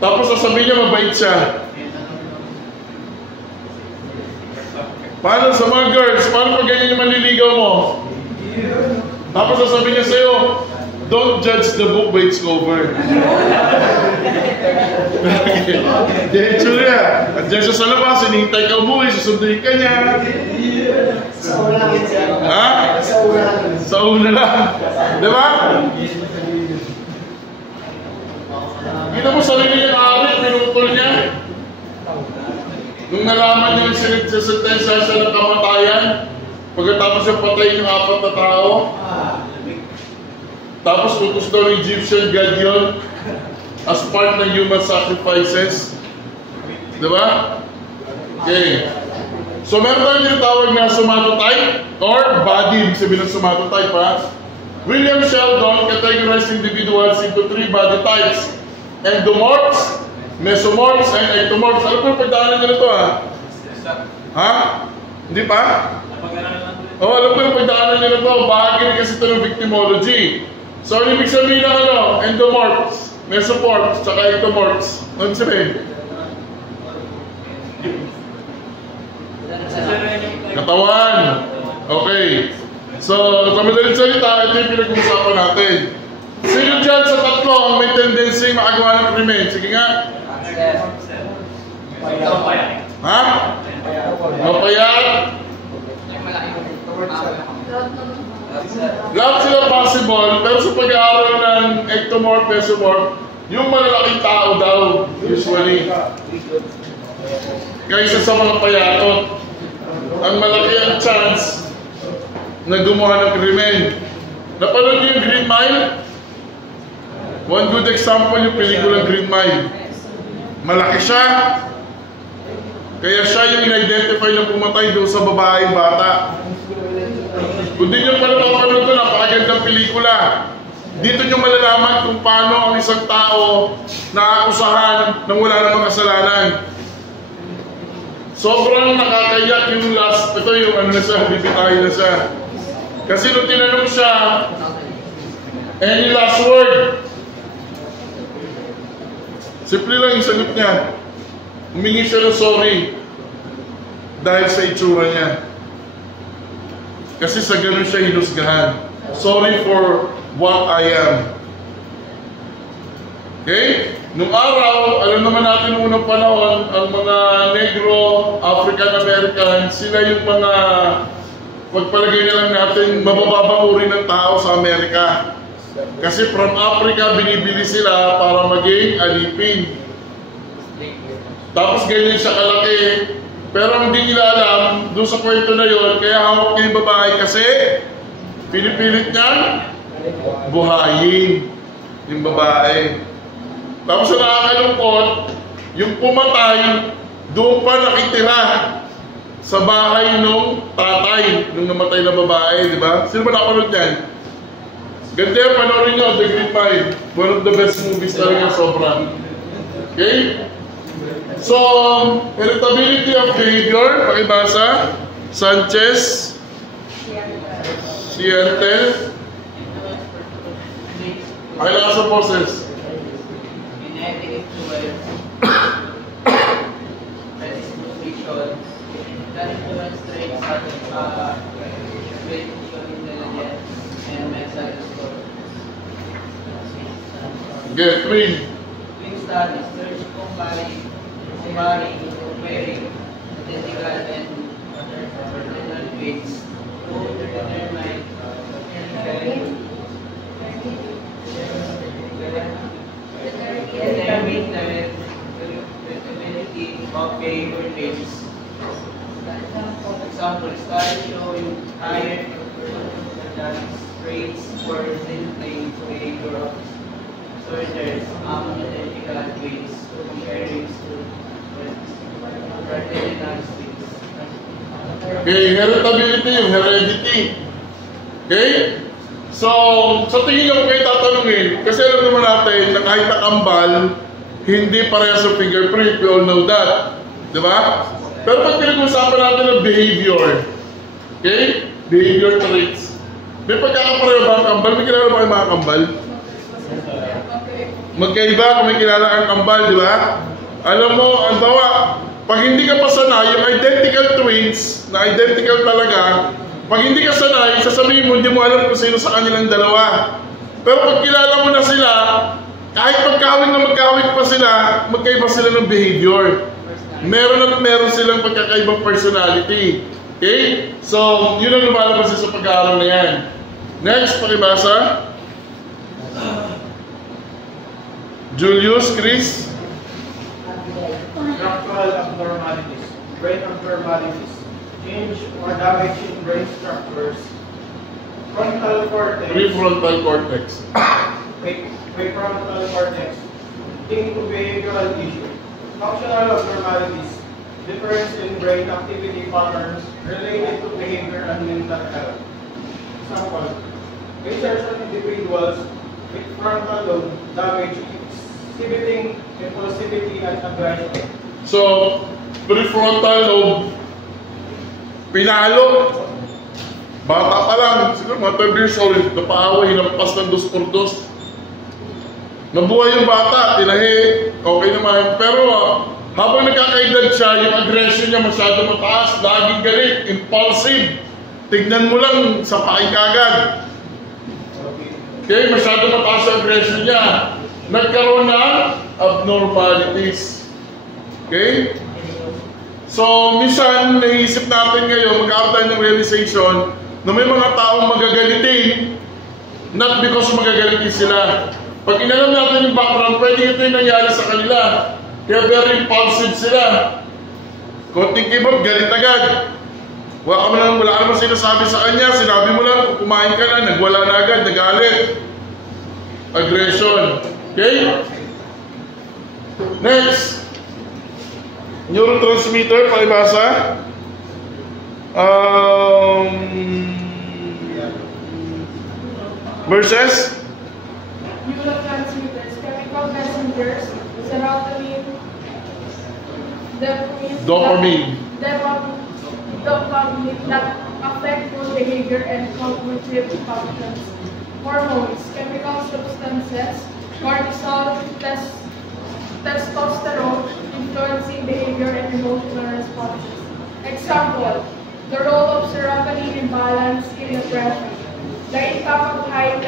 Tapos sasabihin niya mabait siya. Paano sa mga girls? Paano pag ganyan yung manliligaw mo? Tapos sasabihin niya sa'yo, don't judge the book by its cover. Diretso niya. Andiyan siya sa labas, hinihintay ka umuwi, susunduin ka niya. Sa una lang yun siya. Ha? Sa una lang. Sa una lang. Diba? Kita mo sarili niya nakawit, pinutol niya. Nung nalaman niya yung sinitensya siya ng kamatayan, pagkatapos yung patayin yung 4 na tao, tapos utos daw ng Egyptian god yun as part ng human sacrifices. Diba? Okay. So meron tayo yung tawag na somatotype or body. Ibig sabihin ng somatotype, ha? William Sheldon categorized individuals into 3 body types: endomorphs, mesomorphs, and ectomorphs. Ano po yung pagdaanan nyo nito, ha? Ha? Hindi pa? Oo, alam po yung pagdaanan nyo nito. Bahagi rin kasi ito ng victimology. So, ano ibig sabihin ng ano? Endomorphs, mesomorphs, tsaka ectomorphs. Ano sabihin? Katawan. Okay. So, sa madaling salita, ito yung pinag-uusapan natin. Sino dyan sa tatlo ang may tendency makagawa ng krimen? Sige nga. Ha? Mapayat? Lahat sila possible, pero sa pag-aaral ng ectomorph, mesomorph, yung malalaking tao daw, usually, kaysa sa mga payatot, ang malaki ang chance na gumawa ng krimen. Napanood niyo yung Green Mile? One good example yung pelikulang Green Mile. Malaki siya, kaya siya yung in-identify na pumatay doon sa babaeng bata. Kung di nyo pala mapanood ito, napakagandang pelikula. Dito nyo malalaman kung paano ang isang tao naakusahan nang wala namang kasalanan. Sobrang nakakayak yung last, ito yung ano na siya, bibitahin na siya. Kasi nung tinanong siya, any last word? Simple lang yung sagot niya. Humingi siya ng sorry dahil sa itsura niya. Kasi sa ganun siya hinusgahan. Sorry for what I am. Okay? Nung araw, alam naman natin noong unang panahon, ang mga Negro, African-American, sila yung mga, pagpalagay na lang natin, mabababang uri ng tao sa Amerika. Kasi from Africa, binibili sila para maging alipin. Tapos ganyan siya kalaki. Pero hindi nila alam, doon sa kwento na yon, kaya hawak niya yung babae kasi pinipilit niya buhayin yung babae. Tapos sa nakakalungkot, yung pumatay, doon pa nakitira sa bahay nung tatay, nung namatay na babae, di ba? Sino ba nakapanood yan? Ganda yung panoorin nyo, The Green Mile. One of the best movies talaga, sobra. Okay? So, irritability of behavior, pakibasa, Sanchez, Sientel, pakilaka sa boses. Genetic influence, that influence traits Get twin. Twin studies search comparing, wearing, identical and ordinal traits to determine the of behavior traits. Example, studies show you higher traits for discipline behavior of soldiers among identical traits comparing to ordinal traits. Okay, heritability, yung heredity. Okay? So, sa tingin nyo kayo tatanungin, kasi alam naman natin na kahit nakambal, hindi parehas sa fingerprint. We all know that. Diba? Pero pag pinag-usapan natin ng behavior, okay? Behavior traits. May pagkakapareho ba ang kambal? May kilala ba kayo mga kambal? Magkaiba kung may kilala ang kambal, di ba? Alam mo, ang bawa, pag hindi ka pa sanay, yung identical twins, na identical talaga, pag hindi ka sanay, sasabihin mo, hindi mo alam kung sino sa kanilang dalawa. Pero pag kilala mo na sila, kahit magkawin na magkawin pa sila, magkaiba sila ng behavior. Meron at meron silang pagkakaibang personality. Okay? So, yun ang lumalabas sa pag-aaral na yan. Next, pakibasa. Julius, Chris. Structural abnormalities, brain abnormalities, change or damage in brain structures, frontal cortex, Prefrontal cortex. prefrontal cortex, linked to behavioral issue, functional abnormalities, difference in brain activity patterns related to behavior and mental health. Example, research on individuals with frontal lobe damage exhibiting impulsivity and aggression. So, prefrontal lobe, pinalo. Bata pa lang, siguro mga 12 years old, napaaway, hinampas ng 2x2. Nabuhay yung bata, tinahi, okay naman. Pero habang nagkakaedad siya, yung aggression niya masyado mataas, laging galit, impulsive. Tignan mo lang, sapain ka agad. Okay, masyado mataas yung aggression niya. Nagkaroon ng abnormalities. Okay? So, minsan, naisip natin ngayon, magkakaroon tayo ng realization na may mga taong magagalitin, not because magagalitin sila. Pag inalam natin yung background, pwede ito yung nangyari sa kanila. Kaya very impulsive sila. Konting kibot, galit agad. Wala naman sinasabi sa kanya, sinabi mo lang, kumain ka na, nagwala na agad, nagalit. Aggression. Okay? Next. Neurotransmitter, palibasa. Versus? Neurotransmitters, chemical messengers, serotonin, Dopamine. Dopamine that affect mood behavior and cognitive functions. Hormones, chemical substances, cortisol, testosterone, influencing behavior and emotional responses. Example, the role of serotonin imbalance in depression. The impact of high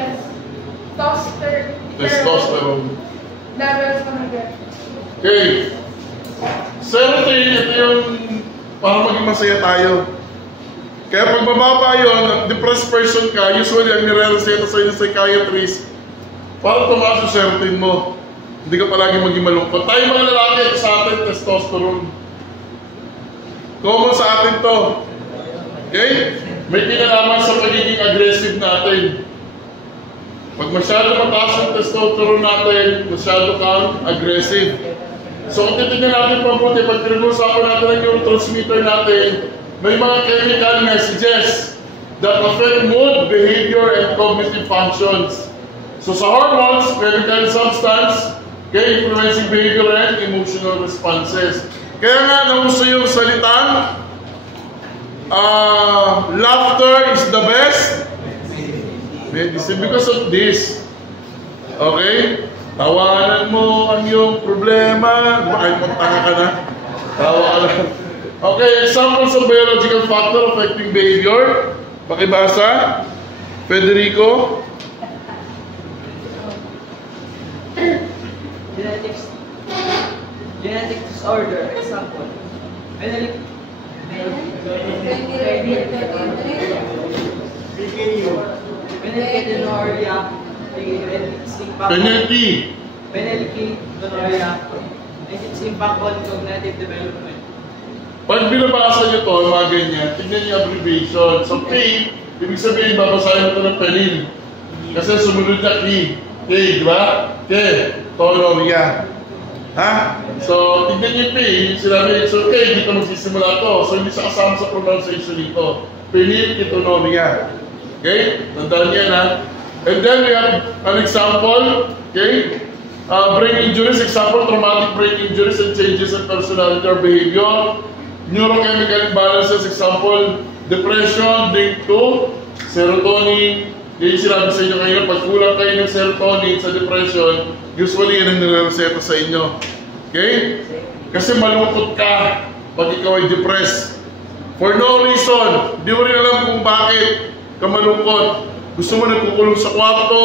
testosterone levels on aggression. Okay. Serotonin, ito yung para maging masaya tayo. Kaya pag mababa yun, at depressed person ka, usually ang nire-reseta sa'yo ng psychiatrist, para tumaas yung serotonin mo. Hindi ka palagi maging malungkot. Tayo mga lalaki, ito sa atin, testosterone. Common sa atin to. Okay? May kinalaman sa pagiging aggressive natin. Pag masyado mataas yung testosterone natin, masyado kang aggressive. So kung titignan natin mabuti, pag pinag-usapan natin ang neurotransmitter natin, may mga chemical messages that affect mood, behavior, and cognitive functions. So sa hormones, chemical substance, okay, influencing behavior and emotional responses. Kaya nga, nauso yung salitang, laughter is the best medicine because of this. Okay? Tawanan mo ang iyong problema. Bakit magtaka ka na? Tawa ka lang. Okay, examples of biological factor affecting behavior. Pakibasa. Federico. Genetic disorder, example. Phenylketonuria, phenylketonuria, and its impact on cognitive development. Pag binabasa nyo to, mga ganyan, tignan nyo yung abbreviation. So, P, ibig sabihin, babasahin mo ito ng penil. Kasi sumunod na K. K, di ba? K, tonoria. Ha? So, tignan nyo yung P, yung sinabi, so K, dito magsisimula to. So, hindi sa kasama sa pronunciation nito. Phenylketonuria. Okay? Tandaan niya na. And then we have an example. Okay? Brain injuries, example, traumatic brain injuries and changes in personality or behavior. Neurochemical imbalances, example, depression linked to serotonin. Yung sinabi sa inyo ngayon, pag kulang kayo ng serotonin sa depression, usually yan ang nilareseta sa inyo. Okay? Kasi malungkot ka pag ikaw ay depressed. For no reason. Di mo rin alam kung bakit ka malungkot. Gusto mo nagkukulong sa kwarto,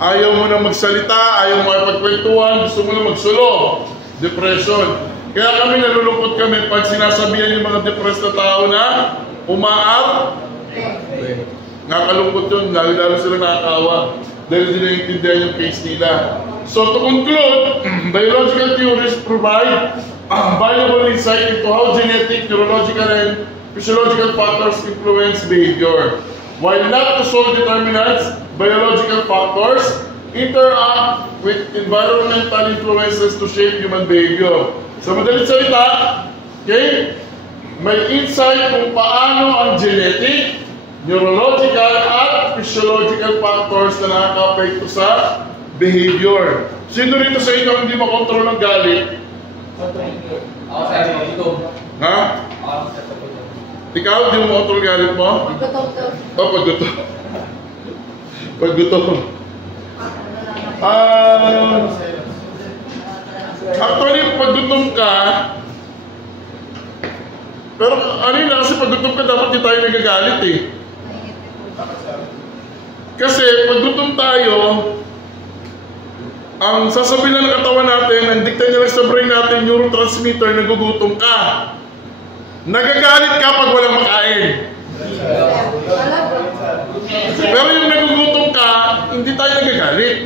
ayaw mo na magsalita, ayaw mo ay pagkwentuhan, gusto mo na magsulo. Depression. Kaya kami nalulungkot kami pag sinasabihan yung mga depressed na tao na umaar. Nakakalungkot yun, lalo sila nakakawa dahil hindi naiintindihan yung case nila. So to conclude, biological theories provide valuable insight into how genetic, neurological, and physiological factors influence behavior. While not the sole determinants, biological factors interact with environmental influences to shape human behavior. Sa madaling salita, okay, may insight kung paano ang genetic, neurological, at physiological factors na nakaka-apekto sa behavior. Sino rito sa inyo hindi makontrol ng galit? Ako sa gutom. Ha? Ikaw, hindi mo makontrol galit mo? Paggutom. Paggutom. Actually, pag gutom ka, pero ano yun, kasi pag gutom ka, dapat di tayo nagagalit eh. Kasi pag gutom tayo, ang sasabihin ng katawan natin, ang dikta niya lang sa brain natin, neurotransmitter, nagugutom ka. Nagagalit ka pag walang makain. Pero yung nagugutom ka, hindi tayo nagagalit.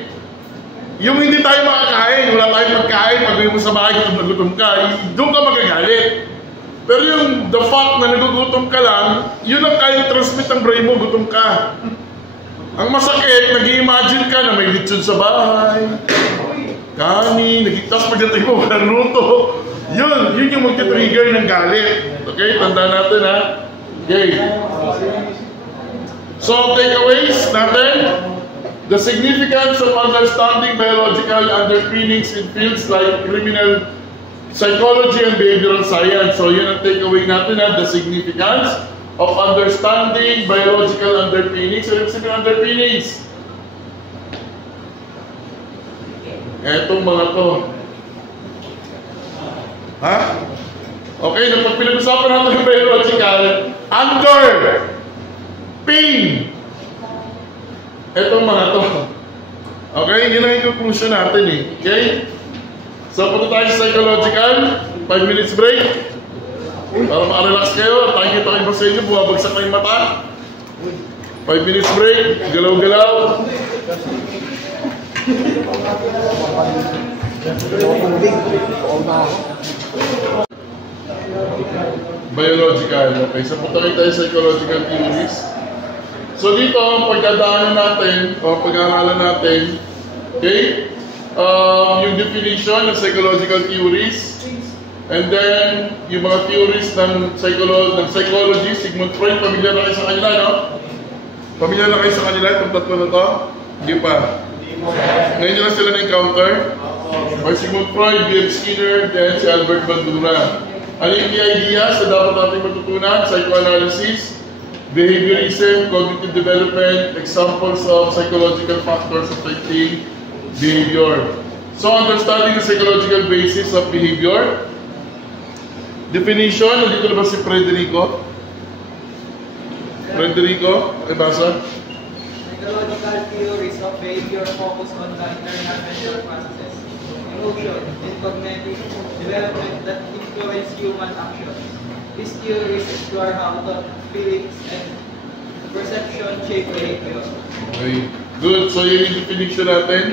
Yung hindi tayo makakain, wala tayong magkain, pag mo sa bahay, gutom ka, doon ka magagalit. Pero yung the fact na nagugutom ka lang, yun ang kaya transmit ng brain mo, gutom ka. Ang masakit, nag-i-imagine ka na may lechon sa bahay, kanin, tapos pagdating mo, walang luto. Yun yung mag-trigger ng galit. Okay, tandaan natin ha. Okay. So, takeaways natin. The significance of understanding biological underpinnings in fields like criminal psychology and behavioral science. So, yun ang takeaway natin ha. The significance of understanding biological underpinnings. Ano yung underpinnings? Etong mga to. Ha? Okay, pag pinag-usapan natin yung biological, under, pin, etong mga to. Okay, yun ang yung conclusion natin eh. Okay? So, punta tayo sa psychological. 5 minutes break. Para makarelax kayo. Thank you tayo sa inyo. Buwabagsak na yung mata. 5 minutes break. Galaw-galaw. Biological. Okay, so punta tayo sa psychological theories. So dito, pagdadaanan natin, o pag-aaralan natin, okay, yung definition ng psychological theories, and then yung mga theories ng psychology, Sigmund Freud, pamilyar na kayo sa kanila, no? Pamilyar na kayo sa kanila, itong tatlo na to? Hindi pa. Ngayon nyo lang sila na-encounter? Okay, Sigmund Freud, B.F. Skinner, then si Albert Bandura. Ano yung ideas na dapat natin matutunan? Psychoanalysis, behaviorism, cognitive development, examples of psychological factors affecting behavior. So, understanding the psychological basis of behavior. Definition, nandito na ba si Federico? Federico, ay basa? Psychological theories of behavior focus on the internal mental processes in emotion and cognitive development that influence human actions. This theory explore how thought, feelings, and perception shape behavior. Okay, good. So yun yung definition natin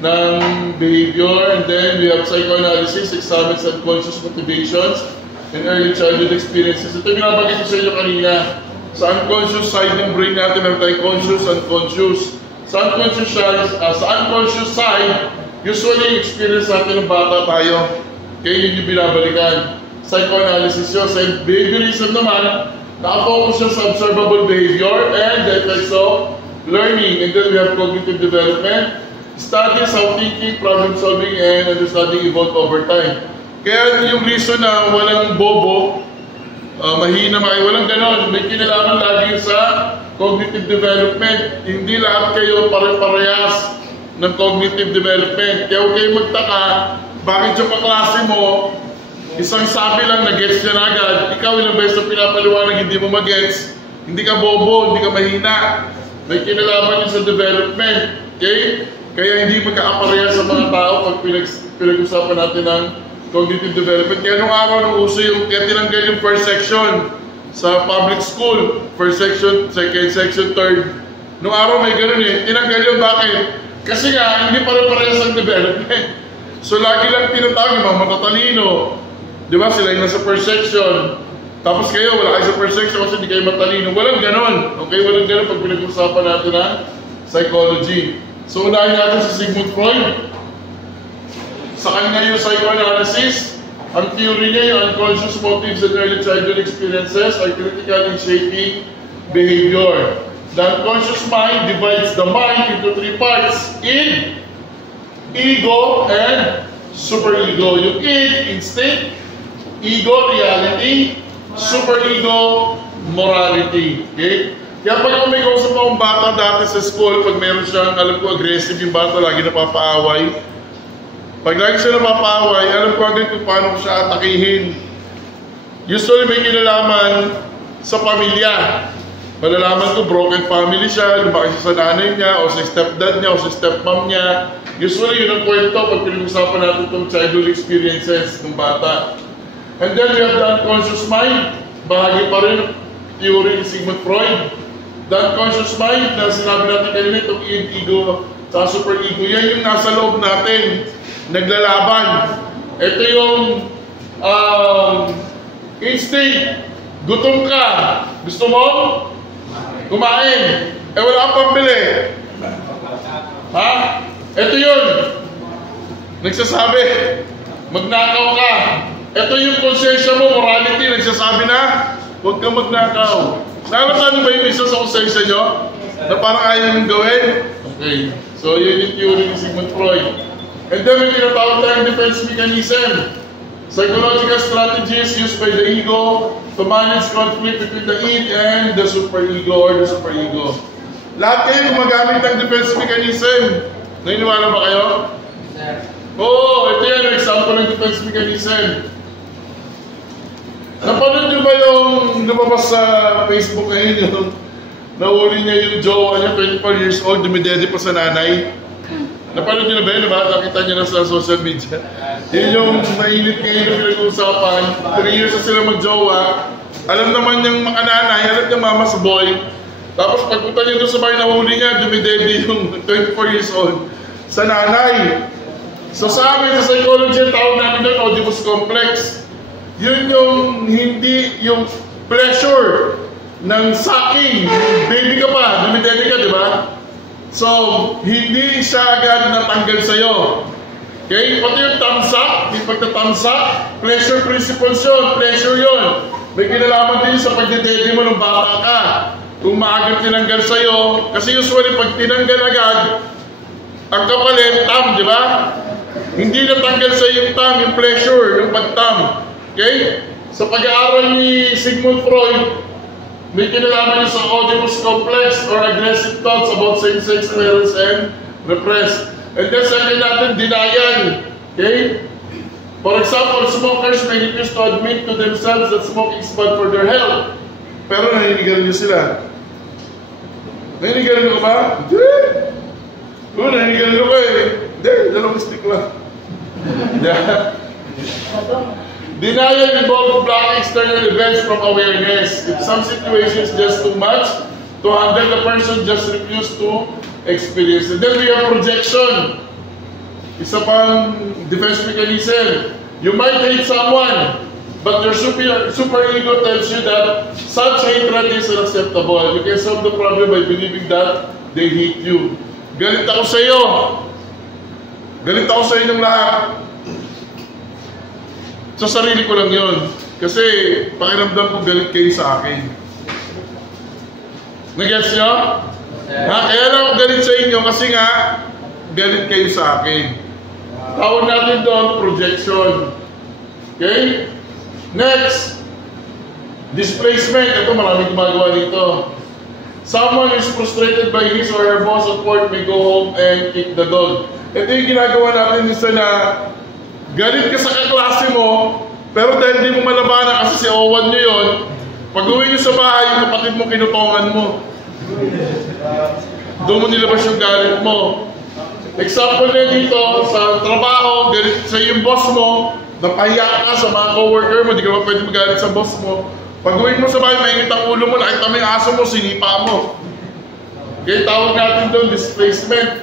ng behavior, and then we have psychoanalysis, examines unconscious motivations, and early childhood experiences. Ito yung binabagay ko sa inyo kanina. Sa unconscious side ng brain natin, meron tayong conscious, unconscious. Sa unconscious side, usually experience natin ng bata tayo. Okay, yun yung binabalikan. Psychoanalysis yun. Sa behaviorism naman, nakafocus siya sa observable behavior and the effects of learning. And then we have cognitive development. Studies how thinking, problem solving, and understanding evolve over time. Kaya yung reason na walang bobo, mahina walang ganon, may kinalaman lagi sa cognitive development. Hindi lahat kayo pare-parehas ng cognitive development. Kaya huwag kayo magtaka, bakit yung kaklase mo, isang sabi lang na-gets niya na agad, ikaw ilang beses na pinapaliwanag, hindi mo mag-gets, hindi ka bobo, hindi ka mahina. May kinalaman yun sa development. Okay? Kaya hindi magkakapareha sa mga tao pag pinag-usapan natin ng cognitive development. Kaya nung araw nung uso yung, kaya tinanggal yung first section sa public school. First section, second section, third. Nung araw may ganun eh. Tinanggal yun, bakit? Kasi nga, hindi pare-parehas ang development. So lagi lang tinatawag yung mga matatalino. Di ba? Sila yung nasa first section. Tapos kayo, wala kayo sa first section kasi hindi kayo matalino. Walang ganon. Okay? Walang ganon pag pinag-usapan natin ng psychology. So unahin natin si Sigmund Freud. Sa kanya yung psychoanalysis, ang theory niya yung unconscious motives and early childhood experiences are critical in shaping behavior. The unconscious mind divides the mind into three parts: id, ego, and superego. Yung id, instinct; ego, reality; superego, morality. Okay? Kaya pag may kausap akong bata dati sa school, pag meron siyang, alam ko, aggressive yung bata, lagi napapaaway. Pag lagi siya napapaaway, alam ko agad kung paano ko siya atakihin. Usually may kinalaman sa pamilya. Malalaman ko, broken family siya, lumaki siya sa nanay niya, o sa stepdad niya, o sa stepmom niya. Usually yun ang kwento pag pinag-usapan natin itong childhood experiences ng bata. And then we have the unconscious mind. Bahagi pa rin theory ni Sigmund Freud. The unconscious mind na sinabi natin kanina, itong id, ego, sa superego, yan yung nasa loob natin, naglalaban. Ito yung instinct. Gutom ka. Gusto mo? Kumain. Wala kang pambili. Ha? Ito yun. Nagsasabi, magnakaw ka. Ito yung konsensya mo, morality. Nagsasabi na, huwag kang magnakaw. Nakakatahan ba yung isa sa konsensya nyo? Na parang ayaw nyung gawin? Okay. So, yun yung theory ni Sigmund Freud. And then, may tinatawag tayong defense mechanism. Psychological strategies used by the ego to manage conflict between the id and the superego or the superego. Lahat kayo gumagamit ng defense mechanism. Naniniwala ba kayo? Oo, ito yan ang example ng defense mechanism. Napanood nyo ba yung lumabas sa Facebook ngayon yung nahuli niya yung jowa niya, 24 years old, dumidede pa sa nanay? Napanood nyo na ba yun? Nakita nyo na sa social media. Yun yung mainit ngayon yung pinag-uusapan. 3 years na sila mag-jowa. Alam naman yung mga nanay, alam yung mama's boy. Tapos pagpunta niya doon sa bahay, nahuli niya, dumidede yung 24 years old sa nanay. So sa amin, sa psychology, tawag namin doon, Oedipus complex. Yun yung hindi, yung pleasure ng sucking. Baby ka pa, dumidede ka, di ba? So, hindi siya agad natanggal sa'yo. Okay? Pati yung thumbs up, yung pagta-thumbs up, pleasure principles yun, pleasure yun. May kinalaman din sa pagdedede mo ng bata ka. Kung maagang tinanggal sa'yo, kasi usually pag tinanggal agad, ang kapalit, thumb, di ba? Hindi natanggal sa'yo yung thumb, yung pleasure, yung pag-thumb. Okay? Sa pag-aaral ni Sigmund Freud, may kinalaman niya sa Oedipus complex or aggressive thoughts about same-sex parents and repressed. And then second natin, denial. Okay? For example, smokers may refuse to admit to themselves that smoking is bad for their health. Pero naninigaran niyo sila. Naninigaran niyo ba? Hindi. Oo, naninigaran niyo ka eh. Hindi, dalawang stick lang. Denial involves blocking external events from awareness. If some situation is just too much to handle, the person just refuse to experience it. Then we have projection. Isa pang defense mechanism. You might hate someone, but your super ego tells you that such hatred is unacceptable. You can solve the problem by believing that they hate you. Galit ako sa iyo. Galit ako sa inyong lahat. Sa sarili ko lang yun. Kasi pakiramdam ko galit kayo sa akin. Nag-gets nyo? Ha? Kaya lang ako galit sa inyo kasi nga galit kayo sa akin. Tawag natin doon, projection. Okay? Next, displacement. Ito, maraming gumagawa dito. Someone is frustrated by his or her boss at work may go home and kick the dog. Ito yung ginagawa natin isa na galit ka sa kaklase mo, pero dahil di mo malabanan kasi si Owan nyo yun, pag uwi nyo sa bahay, yung kapatid mo kinutongan mo. Doon mo nilabas yung galit mo. Example na dito, sa trabaho, galit sa yung boss mo, napahiya ka sa mga coworker mo, di ka ba pwede magalit sa boss mo. Pag uwi mo sa bahay, mainit ang ulo mo, nakita mo yung aso mo, sinipa mo. Okay, tawag natin doon, displacement.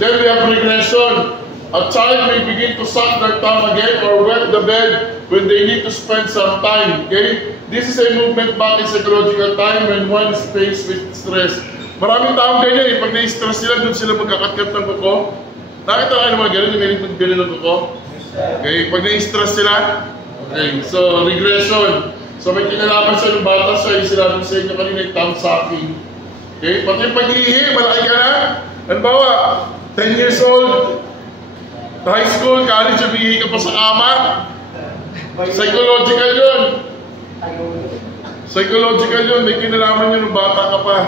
Then we have regression. A child may begin to suck their thumb again or wet the bed when they need to spend some time. Okay? This is a movement back in psychological time when one is faced with stress. Maraming taong ganyan eh. Pag na-stress sila, doon sila magkakatkat ng kuko. Nakita kayo naman ganun, yung may ganun ng kuko? Okay? Pag na-stress sila, okay. So, regression. So, may kinalaman sa ng bata sa yung sinabi sa inyo kanina yung thumb sucking. Okay? Pag yung pag-iihi, malaki ka na. Halimbawa, 10 years old, high school, college, umihi ka pa sa kama. Psychological yun. Psychological yun. May kinalaman yun nung bata ka pa.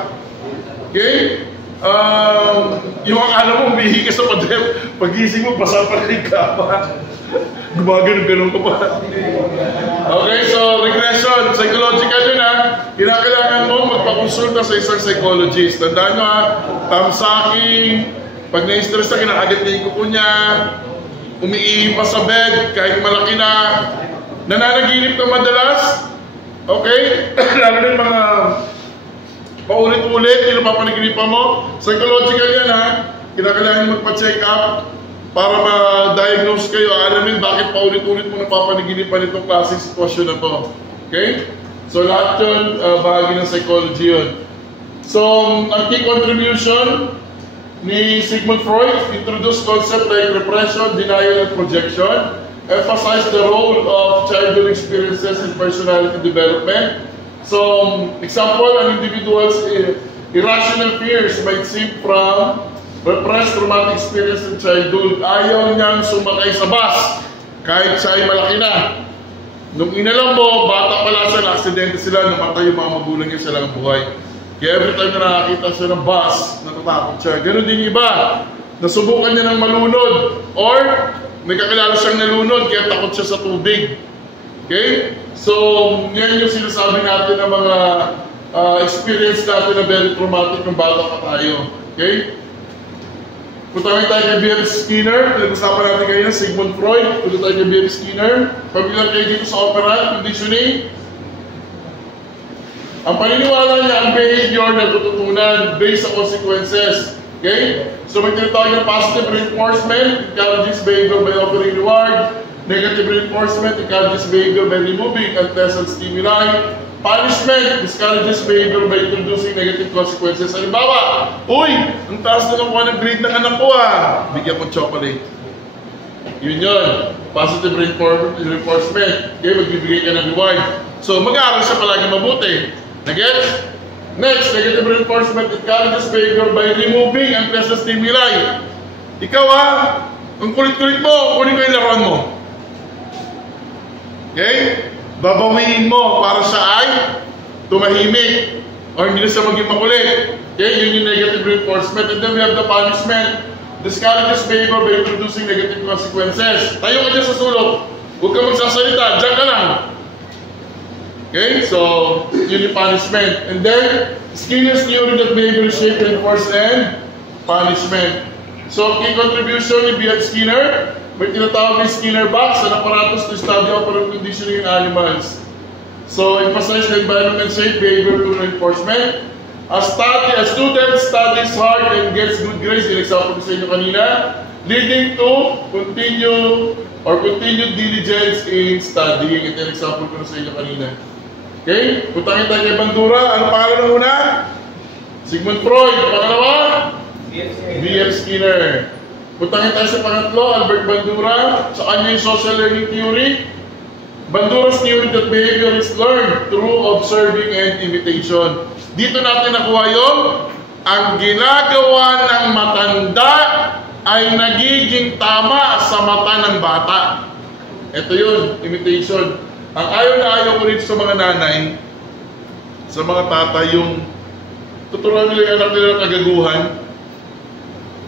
Okay? Yung akala mo, umihi ka sa pader. Pag-gising mo, basa pa rin ka pa. Gumagano-ganon ka pa. Okay, so regression. Psychological yun ha. Kinakailangan mo magpakonsulta sa isang psychologist. Tandaan nyo ha, thumb sucking, pag na-stress na, kinakagat niya yung kuko niya, umiihi pa sa bed, kahit malaki na, nananaginip na madalas, okay? Lalo na yung mga paulit-ulit, yung napapanaginipan mo, psychological yan ha, kinakailangan magpa-check up para ma-diagnose kayo, alamin bakit paulit-ulit mo napapanaginipan itong klaseng sitwasyon na to. Okay? So lahat yun, bahagi ng psychology yun. So, ang key contribution ni Sigmund Freud, introduced concept like repression, denial, and projection, emphasized the role of childhood experiences in personality development. So, example, an individual's irrational fears might seem from repressed traumatic experience in childhood. Ayaw niyang sumakay sa bus, kahit siya ay malaki na. Nung inalam mo, bata pala siya, na-aksidente sila, namatay yung mga magulang niya sa lang buhay. Kaya every time na nakakita siya ng bus, natatakot siya. Ganon din iba. Nasubukan niya ng malunod. Or, may kakilala siyang nalunod, kaya takot siya sa tubig. Okay? So, yan yung sinasabi natin ng mga experience natin na very traumatic ng bata pa tayo. Okay? Punta tayo kay B.F. Skinner. Pinag-usapan natin kayo Sigmund Freud. Punta tayo kay B.F. Skinner. Familiar kayo dito sa operant conditioning. Ang paniniwala niya, ang behavior na tututunan based sa consequences. Okay? So may tinatawag ng positive reinforcement, encourages behavior by offering reward. Negative reinforcement, encourages behavior by removing unpleasant stimuli. Punishment, discourages behavior by introducing negative consequences. Halimbawa, uy, ang taas na nakuha ng grade ng anak ko ah. Bigyan mo chocolate. Yun yun. Positive reinforcement. Okay, magbibigay ka ng reward. So mag-aaral siya palagi mabuti. Nag-get? Next, negative reinforcement encourages behavior by removing unpleasant stimuli. Ikaw ang kulit-kulit mo, kunin ko yung laruan mo. Okay? Babawiin mo para siya ay tumahimik or hindi na siya maging makulit. Okay? Yun yung negative reinforcement. And then we have the punishment. Discourages behavior by introducing negative consequences. Tayo ka dyan sa sulok. Huwag ka magsasalita. Diyan ka lang. Okay, so yun yung punishment. And then, Skinner's theory that behavior is shaped, reinforced, and punishment. So, key contribution ni B.F. Skinner, may tinatawag na Skinner box, an apparatus to study operant conditioning in animals. So, emphasize the environment safe behavior to reinforcement. A student studies hard and gets good grades, in example ko sa inyo kanina, leading to continued diligence in studying. Ito yung example ko sa inyo kanina. Okay? Putangin tayo kay Bandura. Ano pangalan ng una? Sigmund Freud. Pangalawa? B.F. Skinner. Putangin tayo sa pangatlo, Albert Bandura. Sa kanya yung social learning theory. Bandura's theory that behavior is learned through observing and imitation. Dito natin nakuha yung ang ginagawa ng matanda ay nagiging tama sa mata ng bata. Ito yun, imitation. Ang ayaw na ayaw ko rin sa mga nanay, sa mga tata, yung tuturuan nila yung anak nila ng kagaguhan.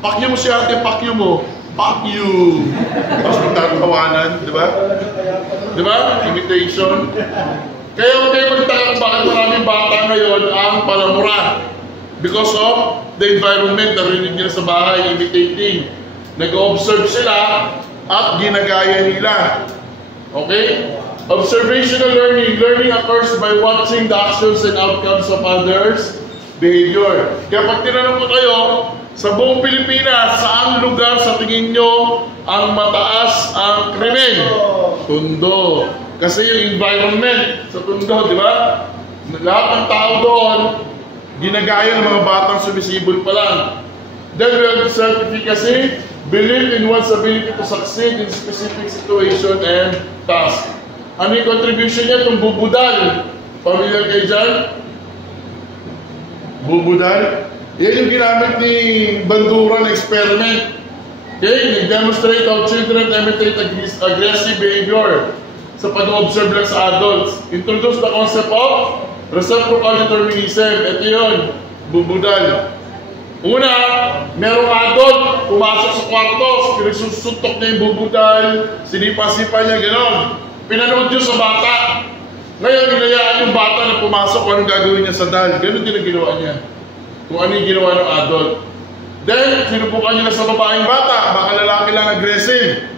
Pakyo mo si ate, pakyo mo. Pakyo! Tapos magtatawanan, di ba? Di ba? Imitation. Kaya huwag kayo magtaka kung bakit maraming bata ngayon ang palamura. Because of the environment, narinig nila sa bahay, imitating. Nag-observe sila at ginagaya nila. Okay? Observational learning. Learning occurs by watching the actions and outcomes of others' behavior. Kaya pag tinanong ko kayo, sa buong Pilipinas, saang lugar sa tingin nyo ang mataas ang krimen? Tondo. Kasi yung environment sa Tondo, di ba? Lahat ng tao doon, ginagaya ng mga batang sumisibol pa lang. Then we have self-efficacy, believe in one's ability to succeed in specific situation and task. Ano yung contribution niya? Itong bubudal. Familiar kayo dyan? Bubudal? Yan yung ginamit ni Bandura na experiment. Okay? Nag-demonstrate how children imitate aggressive behavior sa pag-observe lang sa adults. Introduce the concept of reciprocal determinism. Ito yun, bubudal. Una, merong adult, pumasok sa kwarto, pinagsusuntok niya yung bubudal, sinipa-sipa niya, gano'n. Pinanood niyo sa bata. Ngayon, nilayaan yung bata na pumasok, anong gagawin niya sa dal. Gano'n din ang ginawa niya. Kung ano yung ginawa ng adult. Then, sinubukan niya sa babaeng bata, baka lalaki lang aggressive.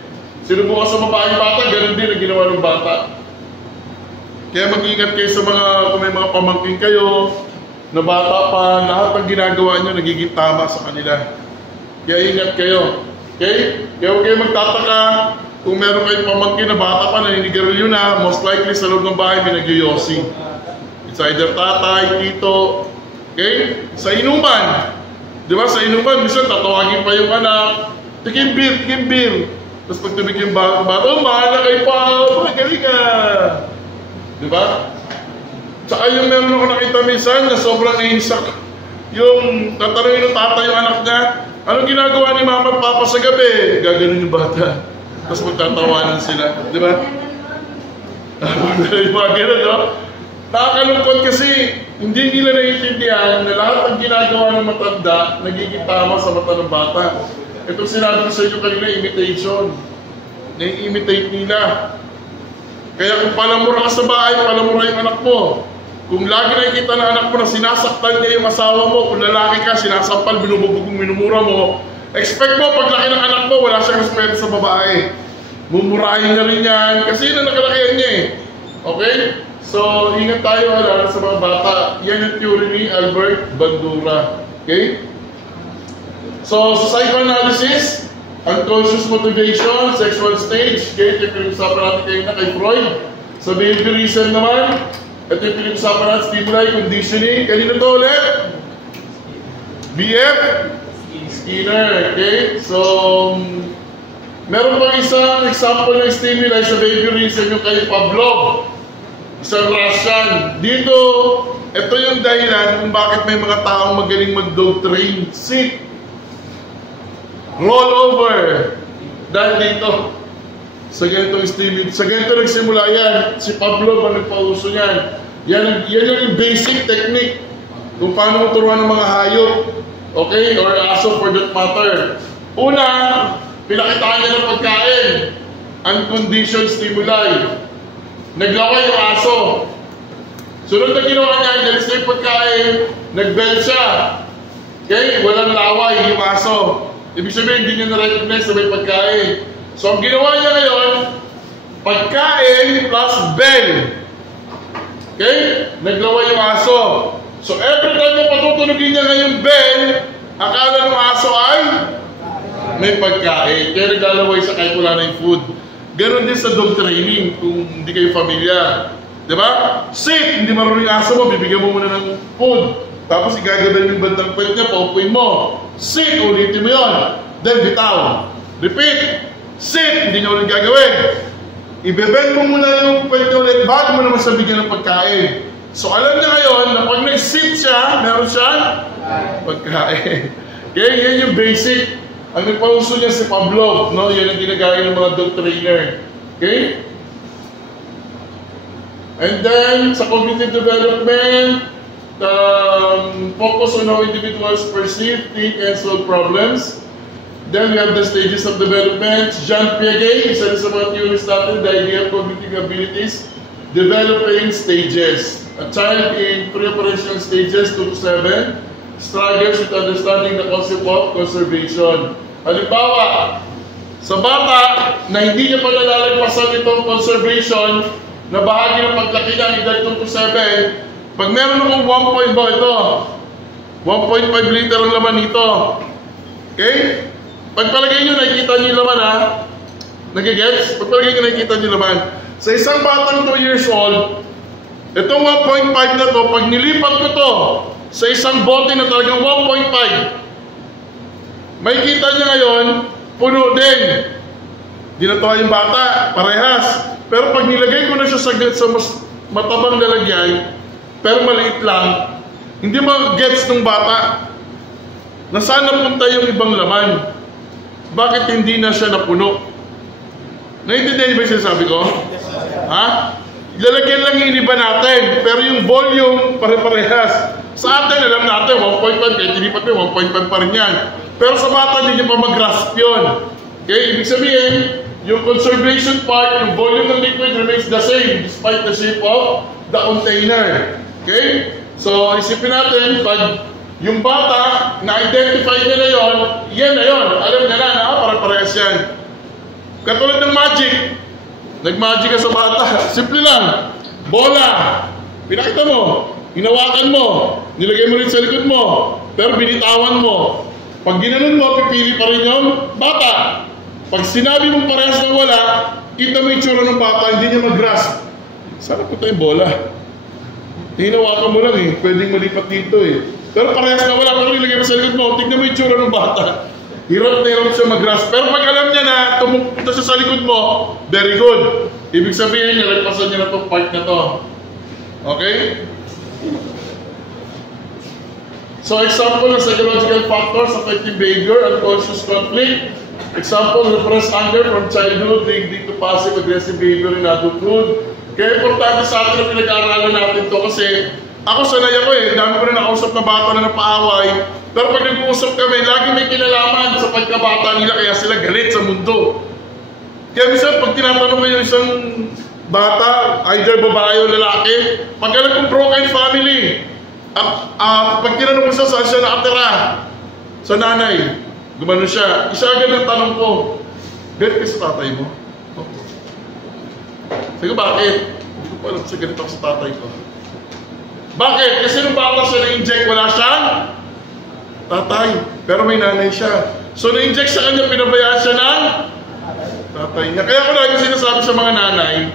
Sinubukan sa babaeng bata, gano'n din ang ginawa ng bata. Kaya mag-ingat kayo sa mga, kung may mga pamangkin kayo, na bata pa, lahat ng ginagawa nyo nagiging tama sa kanila. Kaya ingat kayo. Okay? Kaya huwag kayo magtataka kung meron kayong pamangkin na bata pa, naninigarilyo na, most likely sa loob ng bahay may nagyoyosi. It's either tatay, tito, okay? Sa inuman. Di ba? Sa inuman, minsan tatawagin pa yung anak, tikim beer. Tapos pag tumig yung bata, oh, mahal na kayo pa, magaling ka. Di ba? Tsaka yung meron ako nakita minsan na sobrang naiisak. Yung tatanungin ng tata yung anak niya, anong ginagawa ni mama at papa sa gabi? Gaganon yung bata. Tapos magtatawanan sila. Di ba? Yung mga ganon, no? Nakakalungkot kasi hindi nila naiintindihan na lahat ng ginagawa ng matanda nagiging tama sa mata ng bata. Itong sinabi ko sa inyo kanina, imitation. Nai-imitate nila. Kaya kung palamura ka sa bahay, palamura yung anak mo. Kung lagi nakikita ng anak mo na sinasaktan niya yung asawa mo, kung lalaki ka, sinasampal, binububog, minumura mo, expect mo, paglaki ng anak mo, wala siyang respeto sa babae. Mumurahin niya rin yan, kasi yun ang nakalakihan niya eh. Okay? So, ingat tayo lalo sa mga bata. Yan yung theory ni Albert Bandura. Okay? So, sa psychoanalysis, unconscious motivation, sexual stage, okay? Ito yung pinag-usapan natin kayo na kay Freud. Sa behaviorism naman, ito yung pinag-usapan natin, stimuli, conditioning. Kanina to ulit? B.F. Skinner. Okay? So, meron pang isang example ng stimuli sa behaviorism yung kay Pavlov. Isang Russian. Dito, ito yung dahilan kung bakit may mga taong magaling mag-dog train. Sit. Roll over. Dahil dito, sa ganitong stimuli. Sa ganito nagsimula yan. Si Pavlov ang nagpauso yan. Yan yung basic technique kung paano mo turuan ng mga hayop. Okay? Or aso for that matter. Una, pinakitaan niya ng pagkain. Unconditioned stimuli. Naglaway yung aso. Sunod na ginawa niya, inalis na yung pagkain, nag-bell siya. Okay? Walang laway yung aso. Ibig sabihin, hindi niya na-recognize na may pagkain. So, ang ginawa niya ngayon, pagkain plus bell. Okay? Naglawa yung aso. So, every time na patutunugin niya ngayon bell, akala ng aso ay may pagkain. Kaya naglalaway sa kahit wala na yung food. Ganon din sa dog training kung hindi kayo familiar. Diba? Sit! Hindi marunong yung aso mo, bibigyan mo muna ng food. Tapos igagabay mo yung bandang pwet niya, paupuin mo. Sit! Ulitin mo yun. Then bitaw. Repeat. Sit! Hindi niya ulit gagawin. Ibebend mo muna yung pwet niya ulit bago mo naman sa bigyan ng pagkain. So alam niya ngayon na pag nag-sit siya, meron siyang pagkain. Okay? Yan yung basic. Ang nagpauso niya si Pavlov, no? Yan ang ginagaya ng mga dog trainer. Okay? And then, sa cognitive development, focus on how individuals perceive, think, and solve problems. Then we have the stages of development. Jean Piaget, isa rin sa mga theories natin, the idea of cognitive abilities, developing stages. A child in pre-operational stages 2 to 7 struggles with understanding the concept of conservation. Halimbawa, sa bata na hindi niya pa nalalagpasan itong conservation, na bahagi ng paglaki niya, edad 2 to 7, pag meron akong 1.5 liter ang laman nito. Okay? Pagpalagay nyo, nakikita nyo yung laman ha? Nagigets? Pagpalagay nyo, nakikita nyo yung laman. Sa isang batang 2 years old, itong 1.5 na to, pag nilipat ko to sa isang bote na talagang 1.5, makikita nyo ngayon, puno din. Di natuwa yung bata, parehas. Pero pag nilagay ko na siya saglit sa mas matabang lalagyan, pero maliit lang, hindi mag-gets ng bata na saan napunta yung ibang laman. Bakit hindi na siya napuno? Naiintindihan niyo ba yung sinasabi ko? Ha? Lalagyan lang yung iniba natin, pero yung volume pare-parehas. Sa atin, alam natin, 1.5, kahit tinipat mo, 1.5 pa rin yan. Pero sa bata, hindi niya pa mag-grasp yun. Okay? Ibig sabihin, yung conservation part, yung volume ng liquid remains the same despite the shape of the container. Okay? So, isipin natin, pag yung bata, na-identify niya na yun, yan na yun. Alam niya na, pare-parehas yan. Katulad ng magic. Nag-magic ka sa bata. Simple lang. Bola. Pinakita mo. Hinawakan mo. Nilagay mo rin sa likod mo. Pero binitawan mo. Pag ginanon mo, pipili pa rin yung bata. Pag sinabi mong parehas na wala, kita mo yung tsura ng bata, hindi niya mag-grasp. Sana po tayong bola. Hinawakan mo lang eh. Pwedeng malipat dito eh. Pero parehas na wala. Pero nilagay mo sa likod mo, tignan mo yung tsura ng bata. Hirap na hirap siya mag-grasp. Pero pag alam niya na tumupunta siya sa likod mo, very good. Ibig sabihin niya, nagpasan niya na itong part na to. Okay? So, example ng psychological factors affecting behavior, unconscious conflict. Example, repressed anger from childhood leading to passive-aggressive behavior in adulthood. Kaya importante sa atin na pinag-aaralan natin to kasi ako sanay ako eh. Dami ko na nakausap na bata na napaaway. Pero pag nag-uusap kami, lagi may kinalaman sa pagkabata nila kaya sila galit sa mundo. Kaya minsan, pag tinatanong mo yung isang bata, either babae o lalaki, pag alam kong broken family, pag tinanong mo siya saan siya nakatira, sa nanay, gumano siya, isa agad ang tanong ko, galit ka sa tatay mo? Sabi ko, bakit? Hindi ko pa alam sa galit ako sa tatay ko. Bakit? Kasi nung bata siya na-inject, wala siyang tatay. Pero may nanay siya. So na-inject sa kanya, pinabayaan siya ng tatay niya. Kaya ko lagi sinasabi sa mga nanay,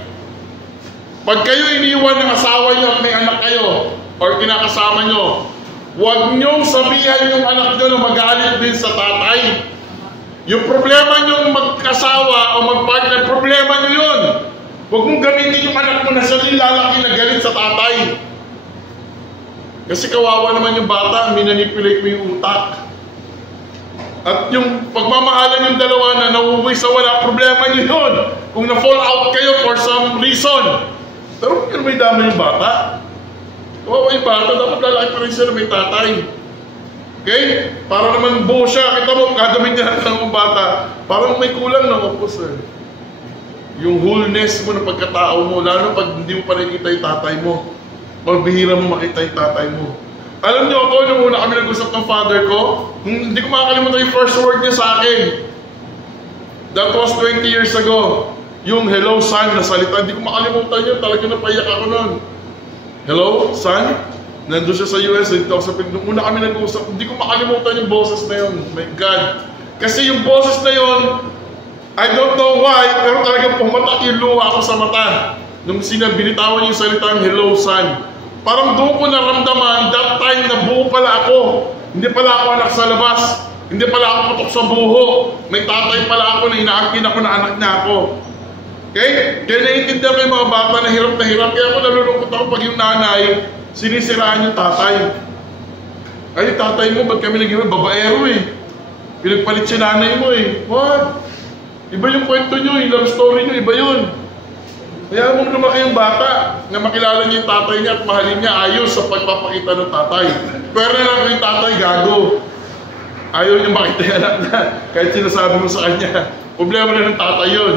pag kayo iniwan ng asawa niyo at may anak kayo, or kinakasama nyo, huwag niyong sabihan yung anak nyo na magalit din sa tatay. Yung problema nyong magkasawa o magpartner, problema nyo yun. Huwag mong gamitin yung anak mo na siya din lalaki na galit sa tatay. Kasi kawawa naman yung bata, minanipulate mo yung utak. At yung pagmamahalan yung dalawa na nauuwi sa wala, problema nyo yun. Kung na-fall out kayo for some reason. Pero kung may dama yung bata, kawawa yung bata, dapat lalaki pa rin siya na may tatay. Okay? Para naman buo siya. Kita mo, kadamit niya ng bata. Parang may kulang na opos eh. Yung wholeness mo ng pagkatao mo, lalo pag hindi mo pa nakikita yung tatay mo. Magbihira mo makita yung tatay mo. Alam niyo ako, nung una kami nag-usap ng father ko, hindi ko makakalimutan yung first word niya sa akin. That was 20 years ago. Yung hello son na salita, hindi ko makalimutan yun. Talaga napaiyak ako nun. Hello son? Nandun siya sa US, dito ako sa Pilipinas. Nung una kami nag-uusap, hindi ko makalimutan yung boses na yun. My God. Kasi yung boses na yun, I don't know why, pero talagang pumatak yung luha ako sa mata. Nung binitawan yung salitang hello son. Parang doon ko naramdaman, that time na buo pala ako. Hindi pala ako anak sa labas. Hindi pala ako putok sa buho. May tatay pala ako na inaangkin ako na anak niya ako. Okay? Kaya naiintindihan ko yung mga bata na hirap. Kaya ako nalulungkot ako pag yung nanay, sinisiraan yung tatay. Ay, tatay mo, ba't kami nag-hirap? Babaero eh. Pinagpalit siya nanay mo eh. What? Iba yung kwento nyo, yung love story nyo, iba yun. Kaya mong lumaki yung bata na makilala niya yung tatay niya at mahalin niya ayos sa pagpapakita ng tatay. Pero na lang yung tatay, gago. Ayaw niya makita yung anak na kahit sinasabi mo sa kanya. Problema na ng tatay yun.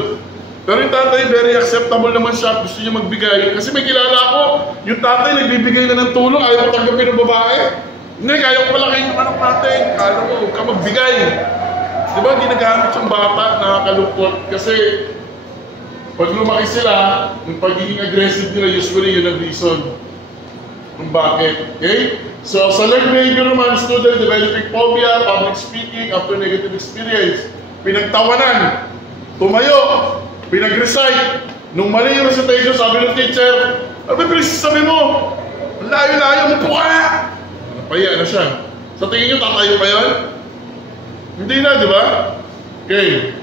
Pero yung tatay, very acceptable naman siya. Gusto niya magbigay. Kasi may kilala ako, yung tatay nagbibigay na ng tulong, ayaw mo tanggapin ng babae. Hindi, kaya ko pala kayo yung anak natin. Kala mo, huwag ka magbigay. Diba, ginagamit yung bata, nakakalungkot. Kasi, pag lumaki sila, yung pagiging aggressive nila, usually yun ang reason kung bakit. Okay? So, sa learned behavior naman, student developing phobia, public speaking after negative experience. Pinagtawanan, tumayo, pinag-recite. Nung mali yung recitation, sabi ng teacher, sabi mo, layo-layo, upo ka na! Napaya na siya. Sa tingin nyo, tatayo pa yun? Hindi na, di ba? Okay.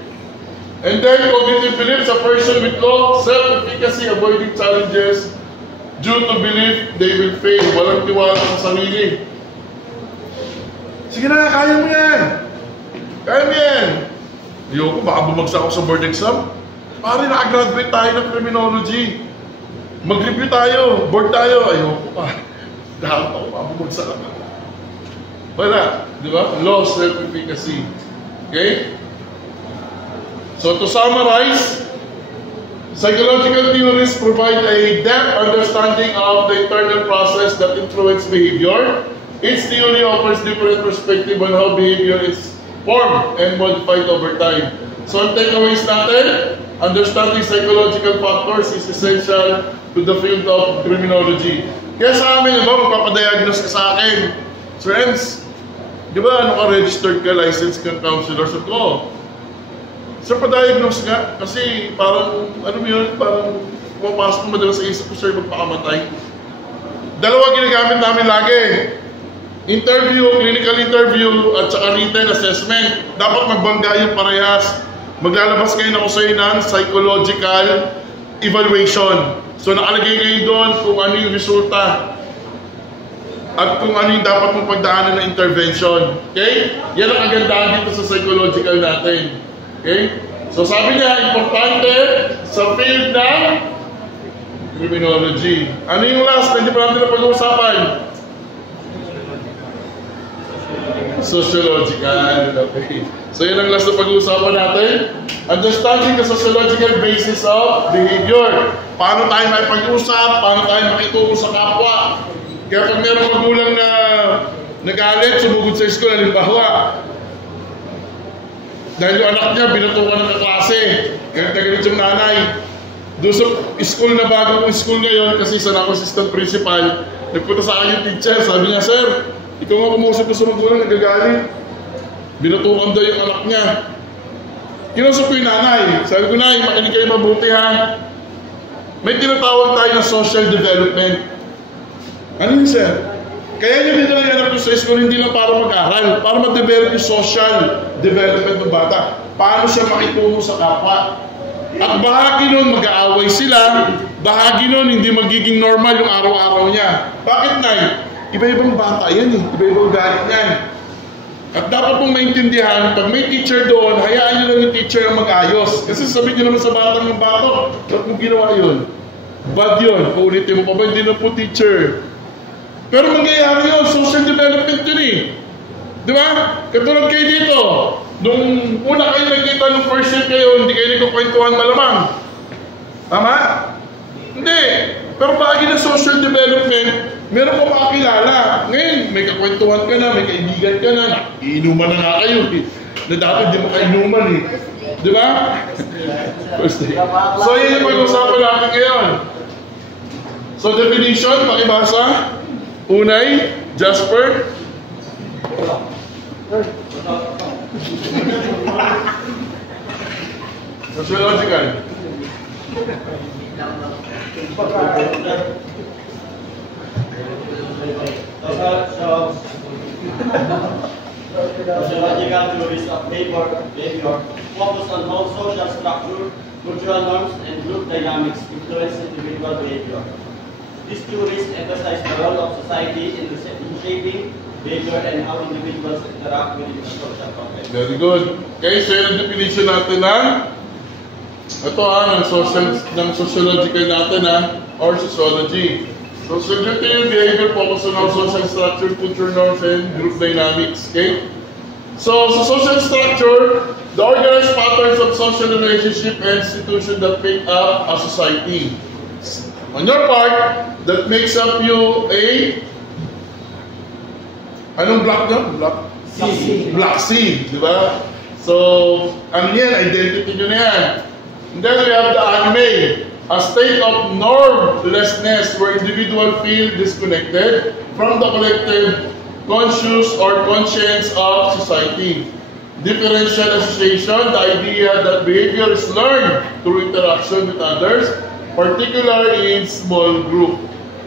And then, cognitive beliefs, a person with low self-efficacy, avoiding challenges due to belief they will fail. Walang tiwala sa sarili. Sige na, kaya mo yan. Kaya mo yan. Ayoko, baka bumagsak ako sa board exam. Pare, nakagraduate tayo ng criminology. Mag-review tayo, board tayo. Ayoko pa. Dapat ako, baka bumagsak ako. Wala, di ba? Low self-efficacy. Okay? So to summarize, psychological theories provide a depth understanding of the internal process that influence behavior. Each theory offers different perspective on how behavior is formed and modified over time. So ang takeaways natin, understanding psychological factors is essential to the field of criminology. Kaya sa amin, diba, magpapadiagnose ka sa akin. Friends, di ba ano ka, registered ka, licensed kang counselor? So ko, sir, pa-diagnose nga, kasi parang, ano mo yun, parang pumapasok mo madalas sa isip ko, sir, magpakamatay. Dalawa ginagamit namin lagi. Interview, clinical interview, at saka written assessment. Dapat magbangga yung parehas. Maglalabas kayo na usayo ng psychological evaluation. So nakalagay kayo doon kung ano yung resulta at kung ano yung dapat mong pagdaanan na intervention. Okay? Yan ang kagandahan dito sa psychological natin. Okay? So sabi niya, importante sa field ng criminology. Ano yung last? Hindi pa natin na pag-uusapan? Sociological. Okay. So yun ang last na pag-uusapan natin. Understanding the sociological basis of behavior. Paano tayo may pag-uusap? Paano tayo makitungo sa kapwa? Kaya pag mayroong magulang na nagalit, sumugod sa school, halimbawa, dahil yung anak niya, binatukan ng klase. Kaya tagalit yung nanay. Doon sa school na bagong school ngayon, kasi isa na ako assistant principal, nagpunta sa akin yung teacher, sabi niya, sir, ikaw nga kumusap na sa magulang, nagagalit. Binatukan daw yung anak niya. Kinusap ko yung nanay. Sabi ko, nay, makinig kayo mabuti ha. May tinatawag tayo na social development. Ano yun, sir? Kaya nyo dito lang anak ko sa school, hindi lang para mag-aral, para mag-develop yung social development ng bata. Paano siya makitungo sa kapwa. At bahagi nun, mag-aaway sila. Bahagi nun, hindi magiging normal yung araw-araw niya. Bakit, nay? Iba-ibang bata yan eh. Iba-ibang galit niyan. At dapat mong maintindihan, pag may teacher doon, hayaan nyo lang yung teacher ang mag-ayos. Kasi sabihin nyo naman sa batang ng bato, ba't mo ginawa yun? Bad yun. Paulitin mo pa ba? Hindi na po teacher. Pero mangyayari yun, social development yun eh. Di ba? Katulad kayo dito, nung una kayo nagkita nung first year kayo, hindi kayo nagkukwentuhan malamang. Tama? Hindi. Pero bagay na social development, meron ka makakilala. Ngayon, may kakwentuhan ka na, may kaibigan ka na, iinuman na nga kayo eh. Na dati di mo kainuman eh. Di ba? First day. So, yun yung pag-usapan natin ngayon. So, definition, pakibasa. Unay, Jasper. Sociological. Sociological theories of behavior focus on how social structure, cultural norms, and group dynamics influence individual behavior. These theories emphasize the role of society in shaping behavior and how individuals interact within the social context. Very good. Okay, so yung definition natin ng sociological natin or sociology. So, subjective behavior focus on how social structure, culture norms, and group dynamics. Okay? So, sa social structure, the organized patterns of social relationship and institutions that make up a society. On your part, that makes up you a... Anong block nyo? Block C. Block C, di ba? So, ano yan? Identity nyo na yan. And then we have the anime. A state of normlessness where individuals feel disconnected from the collective conscious or conscience of society. Differential association, the idea that behavior is learned through interaction with others, particularly in small group.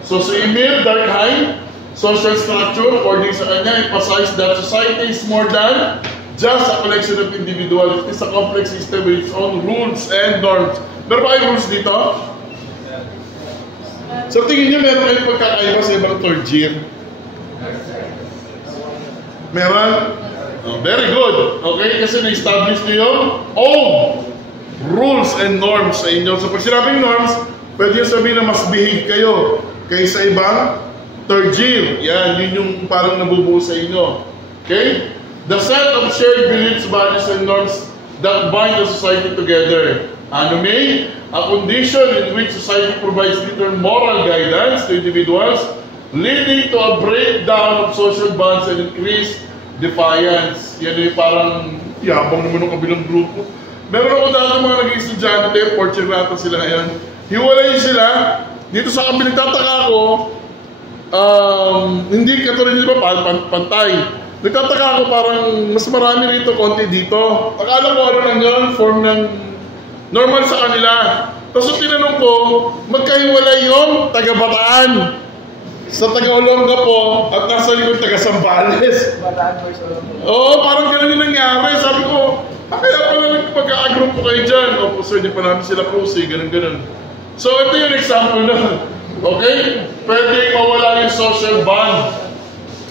So si Emil Durkheim, social structure, according sa kanya, emphasized that society is more than just a collection of individuals. It is a complex system with its own rules and norms. Meron ba kayong rules dito? So tingin niyo meron kayong pagkakaiba sa ibang third year? Meron? Oh, very good. Okay? Kasi na-establish niyo yung own rules and norms sa inyo. So pag sinabing norms, pwede yung sabihin na mas behave kayo kaysa ibang third year. Yan, yun yung parang nabubuo sa inyo. Okay? The set of shared beliefs, values, and norms that bind the society together. Anime, a condition in which society provides little moral guidance to individuals, leading to a breakdown of social bonds and increased defiance. Yan yung parang yabang naman ng kabilang grupo. Meron ako dati mga naging estudyante, fourth year nata sila ngayon. Hiwalay sila. Dito sa kami nagtataka ako, hindi katulad nila pantay. Nagtataka ako parang mas marami rito, konti dito. Akala ko ano lang yun, form ng normal sa kanila. Tapos tinanong ko, magkahiwalay yung taga-Bataan sa taga-Olonga po at nasa likod taga-Sambales. Oo, parang ganun yung nangyari. Sabi ko, kaya pala nagpagka-agroup po kayo dyan. O, so hindi pa namin sila close eh, ganun-ganun. So ito yung example na. Okay? Pwede mawala yung social bond.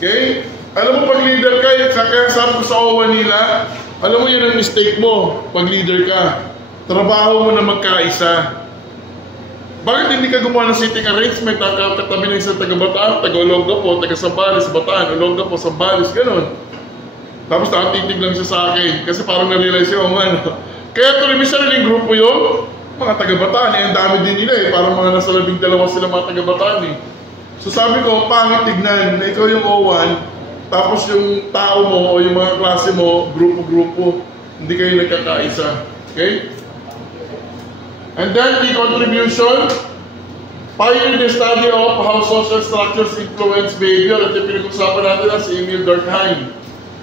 Okay? Alam mo, pag leader ka, kaya sabi ko sa OWA nila, alam mo yun ang mistake mo pag leader ka. Trabaho mo na magkaisa. Bakit hindi ka gumawa ng sitting arrangement? Katabi ng isang taga-Bataan, taga-Olonga po, taga-Sambales, Bataan, Olonga po, Sambales, gano'n. Tapos nakatitig lang siya sa akin kasi parang na-realize siya, kaya tuloy may sariling grupo yung mga taga-Bataan. Ang dami din nila eh, parang mga nasa 12 sila mga taga-Bataan eh. So sabi ko, pangit tignan na ikaw yung O1, tapos yung tao mo o yung mga klase mo, grupo-grupo, hindi kayo nagkakaisa. Okay? And then the contribution, pioneered the study of how social structures influence behavior. At yung pinag-usapan natin na si Emil Durkheim.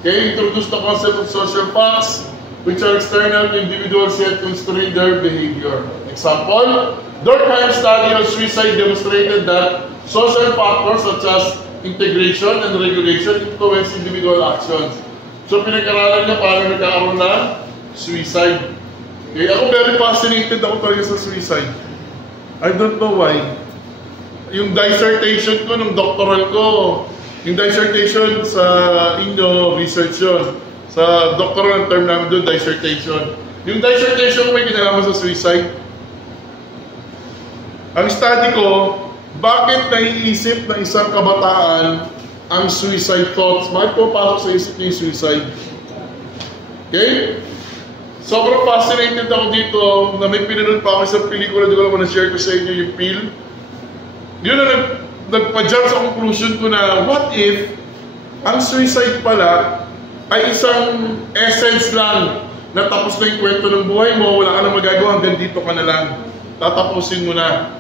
Okay, introduced the concept of social facts, which are external to individuals yet constrain their behavior. Example, Durkheim's study of suicide demonstrated that social factors such as integration and regulation influence individual actions. So pinag-aralan niya paano nagkakaroon ng suicide. Okay, ako very fascinated ako talaga sa suicide. I don't know why. Yung dissertation ko, nung doctoral ko, yung dissertation sa inyo, research yun. Sa doctoral ang term namin doon, dissertation. Yung dissertation ko may kinalaman sa suicide. Ang study ko, bakit naiisip ng isang kabataan ang suicide thoughts? Bakit po pasok sa isip niya yung suicide? Okay? Sobrang fascinated ako dito na may pinanood pa ako sa pelikula, di ko naman na-share ko sa inyo yung film. Yun na nagpa-jump sa conclusion ko na what if ang suicide pala ay isang essence lang natapos na yung kwento ng buhay mo, wala ka na magagawa, hanggang dito ka na lang. Tatapusin mo na.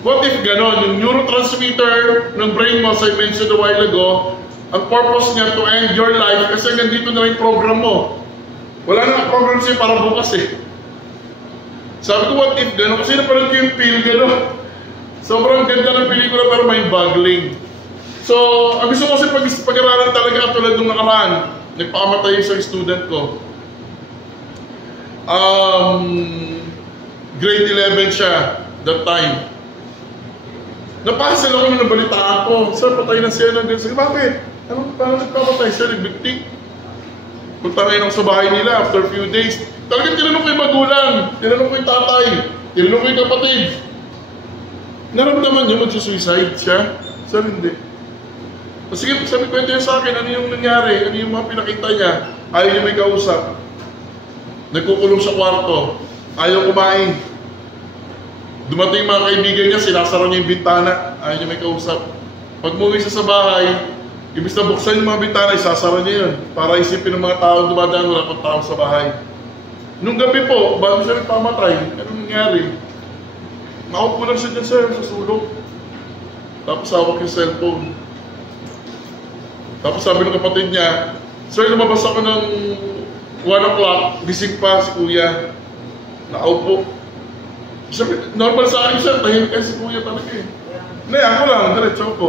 What if ganon? Yung neurotransmitter ng brain mo, as I mentioned a while ago, ang purpose niya to end your life kasi hanggang dito na yung program mo. Wala na program sa'yo para bukas eh. Sabi ko, what if ganon? Kasi napanood ko yung feel ganon. Sobrang ganda ng pelikula pero mind-boggling. So, ang gusto ko kasi pag-aralan talaga tulad nung nakaraan. Nagpakamatay yung isang student ko. Grade 11 siya that time. Napasal ako nung nabalitaan ko. Sir, patay na siya ng ganyan. Bakit? Paano nagpapatay siya? Nagbiktik. Punta ngayon ako sa bahay nila after a few days. Talagang tinanong ko yung magulang. Tinanong ko yung tatay. Tinanong ko yung kapatid. Naramdaman niyo magsusuicide siya? Sir, hindi. O sige, sabi kwento niya sa akin, ano yung nangyari? Ano yung mga pinakita niya? Ayaw niya may kausap. Nagkukulong sa kwarto. Ayaw kumain. Dumating mga kaibigan niya, sinasara niya yung bintana. Ayaw niya may kausap. Pag umuwi siya sa bahay, ibig na buksan yung mga bintana, isasara niya yun. Para isipin ng mga tao dumadaan, wala pang tao sa bahay. Nung gabi po, bago siya nagpamatay, anong nangyari? Nakaupo lang siya dyan, sir, sa sulok. Tapos hawak yung cellphone. Tapos sabi ng kapatid niya, sir, lumabas ako ng 1 o'clock, gising pa si kuya. Nakaupo. Sabi, normal sa akin siya, tahimik si kuya talaga eh. Hindi, ako lang, diretso ako.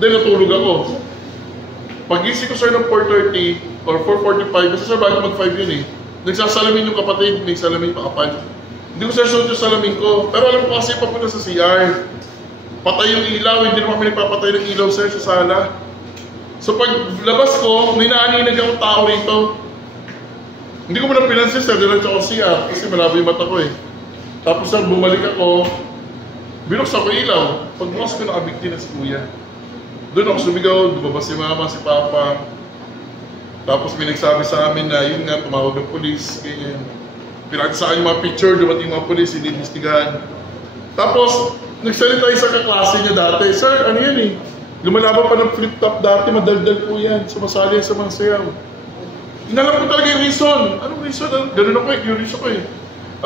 Then natulog ako. Pag-gising ko sir ng 4:30 or 4:45, kasi sir bago mag-5 yun eh. Nagsasalamin yung kapatid, may salamin pa kapal. Hindi ko sir suot yung salamin ko. Pero alam ko kasi papunta sa CR. Patay yung ilaw, hindi naman kami nagpapatay ng ilaw sir sa sala. So pag labas ko, may naaninag akong tao rito. Hindi ko muna pinansin sir, diretso ako CR kasi malabo yung mata ko eh. Tapos sir, bumalik ako, binuksan ko ilaw. Pag bukas ko nakabigti na si kuya. Doon ako sumigaw, lumabas si mama, si papa. Tapos may nagsabi sa amin na yun nga, tumawag ng polis, ganyan. Pinakita sa akin yung mga picture, dumating mga polis, iniimbestigahan. Tapos, nagsalita yung sa kaklase niya dati, sir, ano yan eh? Lumalaban pa ng flip-top dati, madaldal po yan, sumasali sa mga sayaw. Inalam ko talaga yung reason. Anong reason? Ganun ako eh, curious ako eh.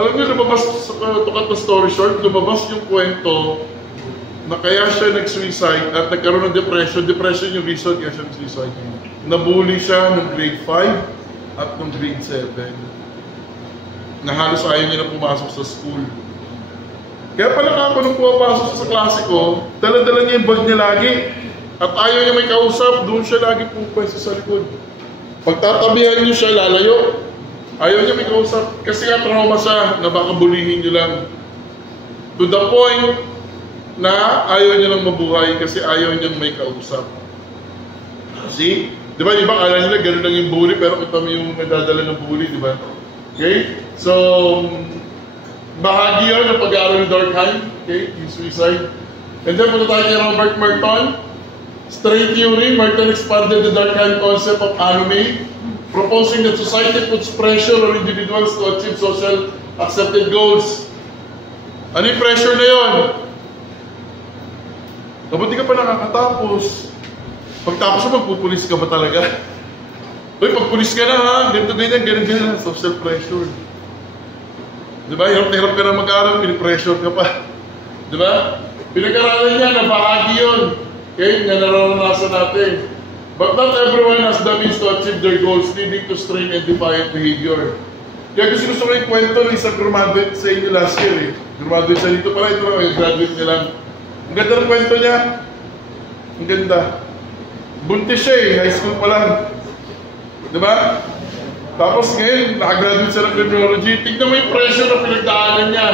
Alam niyo, lumabas, to cut the story short, lumabas yung kwento na kaya siya nag-suicide at nagkaroon ng depression. Depression yung reason kaya siya nag-suicide. Nabully siya ng grade 5 at ng grade 7. Na halos ayaw niya na pumasok sa school. Kaya pala ako nung pumapasok sa klase ko, dala-dala niya yung bag niya lagi. At ayaw niya may kausap, doon siya lagi pupwesto sa likod. Pagtatabihan niyo siya, lalayo. Ayaw niya may kausap. Kasi nga trauma siya na baka bulihin niyo lang. To the point na ayaw niya lang mabuhay kasi ayaw niya may kausap. See? Di ba, akala nila gano'n lang yung bully, pero kita mo yung nadadala ng bully, di ba? Okay? So, bahagi yun ng pag-aaral ng Durkheim, okay? Yung suicide. And then, punta tayo kay Robert Merton. Stray theory, Merton expanded the Durkheim concept of anime, proposing that society puts pressure on individuals to achieve social accepted goals. Ano yung pressure na yun? Kapag di ka pa nakakatapos, pagtapos mo, magpupulis ka ba talaga? Uy, pagpulis ka na ha, ganito ganyan, social pressure. Diba? Hirap na hirap ka na mag-aaral, pinipressure ka pa. Diba? Pinag-aralan niya na bahagi yun. Okay? Na nararanasan natin. But not everyone has the means to achieve their goals, leading to strained and defiant behavior. Kaya gusto ko yung kwento ng isang graduate sa inyo last year eh. Graduate siya dito pala, ito lang, graduate niya lang. Ang ganda ng kwento niya. Ang ganda. Buntis siya eh, high school pa lang. Diba? Tapos ngayon, nakagraduate siya ng criminology. Tignan mo yung pressure na pinagdaanan niya.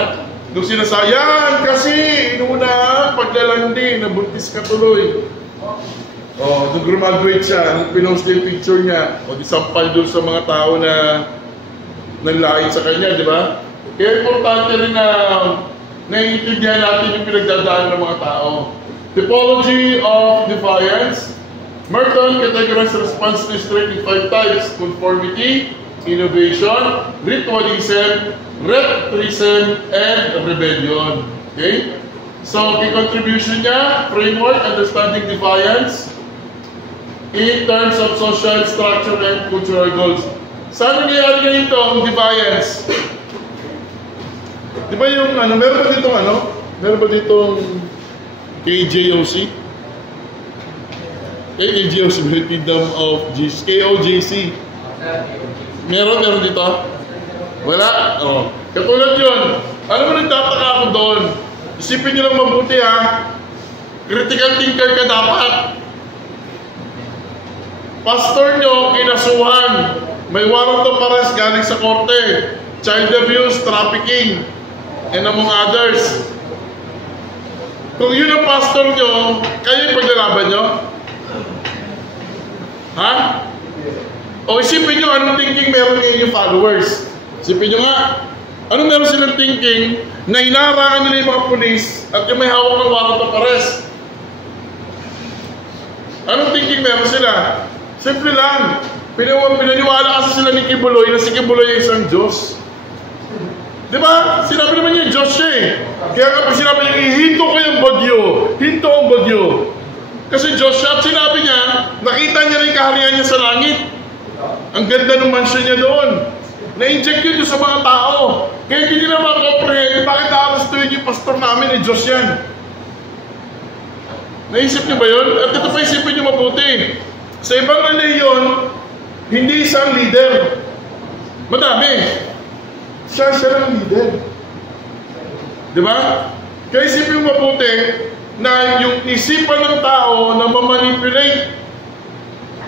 Nung sinasayan, kasi inuna, paglalandi, nabuntis ka tuloy. Oh, nung graduate siya, nung pinost yung picture niya, o di sampal doon sa mga tao na nanlait sa kanya, di ba? Kaya importante rin na naiintindihan natin yung pinagdadaanan ng mga tao. Typology of defiance. Merton categorized response to straight in 5 types: conformity, innovation, ritualism, reprism, and rebellion. Okay? So, key contribution niya, framework, understanding defiance in terms of social structure and cultural goals. Saan nangyayari ngayon ito ang defiance? Di ba yung meron ba ditong Meron ba ditong KJOC? KJOC, Kingdom of Jesus. KOJC. Meron dito? Wala? Oh. Katulad yun. Alam mo, nagtataka ako doon. Isipin nyo lang mabuti ha. Critical thinker ka dapat. Pastor nyo, kinasuhan. May warrant of arrest galing sa korte. Child abuse, trafficking, and among others. Kung yun ang pastor nyo, kayo yung paglalaban nyo? Ha? O isipin nyo anong thinking meron ngayon yung followers. Isipin nyo nga, anong meron silang thinking na hinarangan nila yung mga pulis at yung may hawak ng warrant of arrest? Anong thinking meron sila? Simple lang. Pinaniwala kasi sila ni Kibuloy na si Kibuloy ay isang Diyos. Diba? Sinabi naman niya, Diyos siya eh. Kaya kapag sinabi niya, hinto ko yung bagyo. Hinto ang bagyo. Kasi Diyos siya at sinabi niya, nakita niya rin kaharian niya sa langit. Ang ganda ng mansion niya doon. Na-inject yun sa mga tao. Kaya hindi nila ma-comprehend, bakit aarastuhin yung pastor namin, Diyos yan. Naisip niyo ba yun? At ito pa isipin niyo mabuti. Sa ibang reliyon, hindi isang leader. Madami. Siya lang leader. Diba? Kaya isipin mo mabuti na yung isipan ng tao na mamanipulate.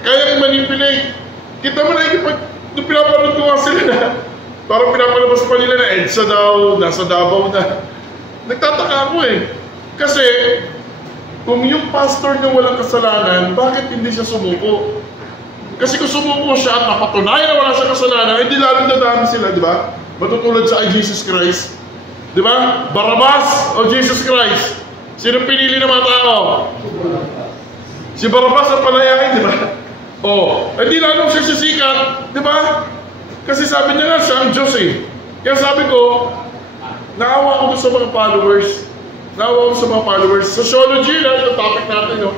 Kaya manipulate. Kita mo na yung pinapanood ko nga sila na parang pinapalabas pa nila na EDSA daw, nasa Davao na. Nagtataka ako eh. Kasi kung yung pastor niya walang kasalanan, bakit hindi siya sumuko? Kasi kung sumuko siya at napatunayan na wala siya kasalanan, hindi lalong dadami sila, di ba? Matutulad sa Jesus Christ. Di ba? Barabas o Jesus Christ? Sino pinili ng mga tao? Si Barabas ang palayain, di ba? O, hindi lalong siya sisikat, di ba? Kasi sabi niya nga siya ang Diyos eh. Kaya sabi ko, naawa ko sa mga followers. Naawa ko sa mga followers. Sociology na ito topic natin, no?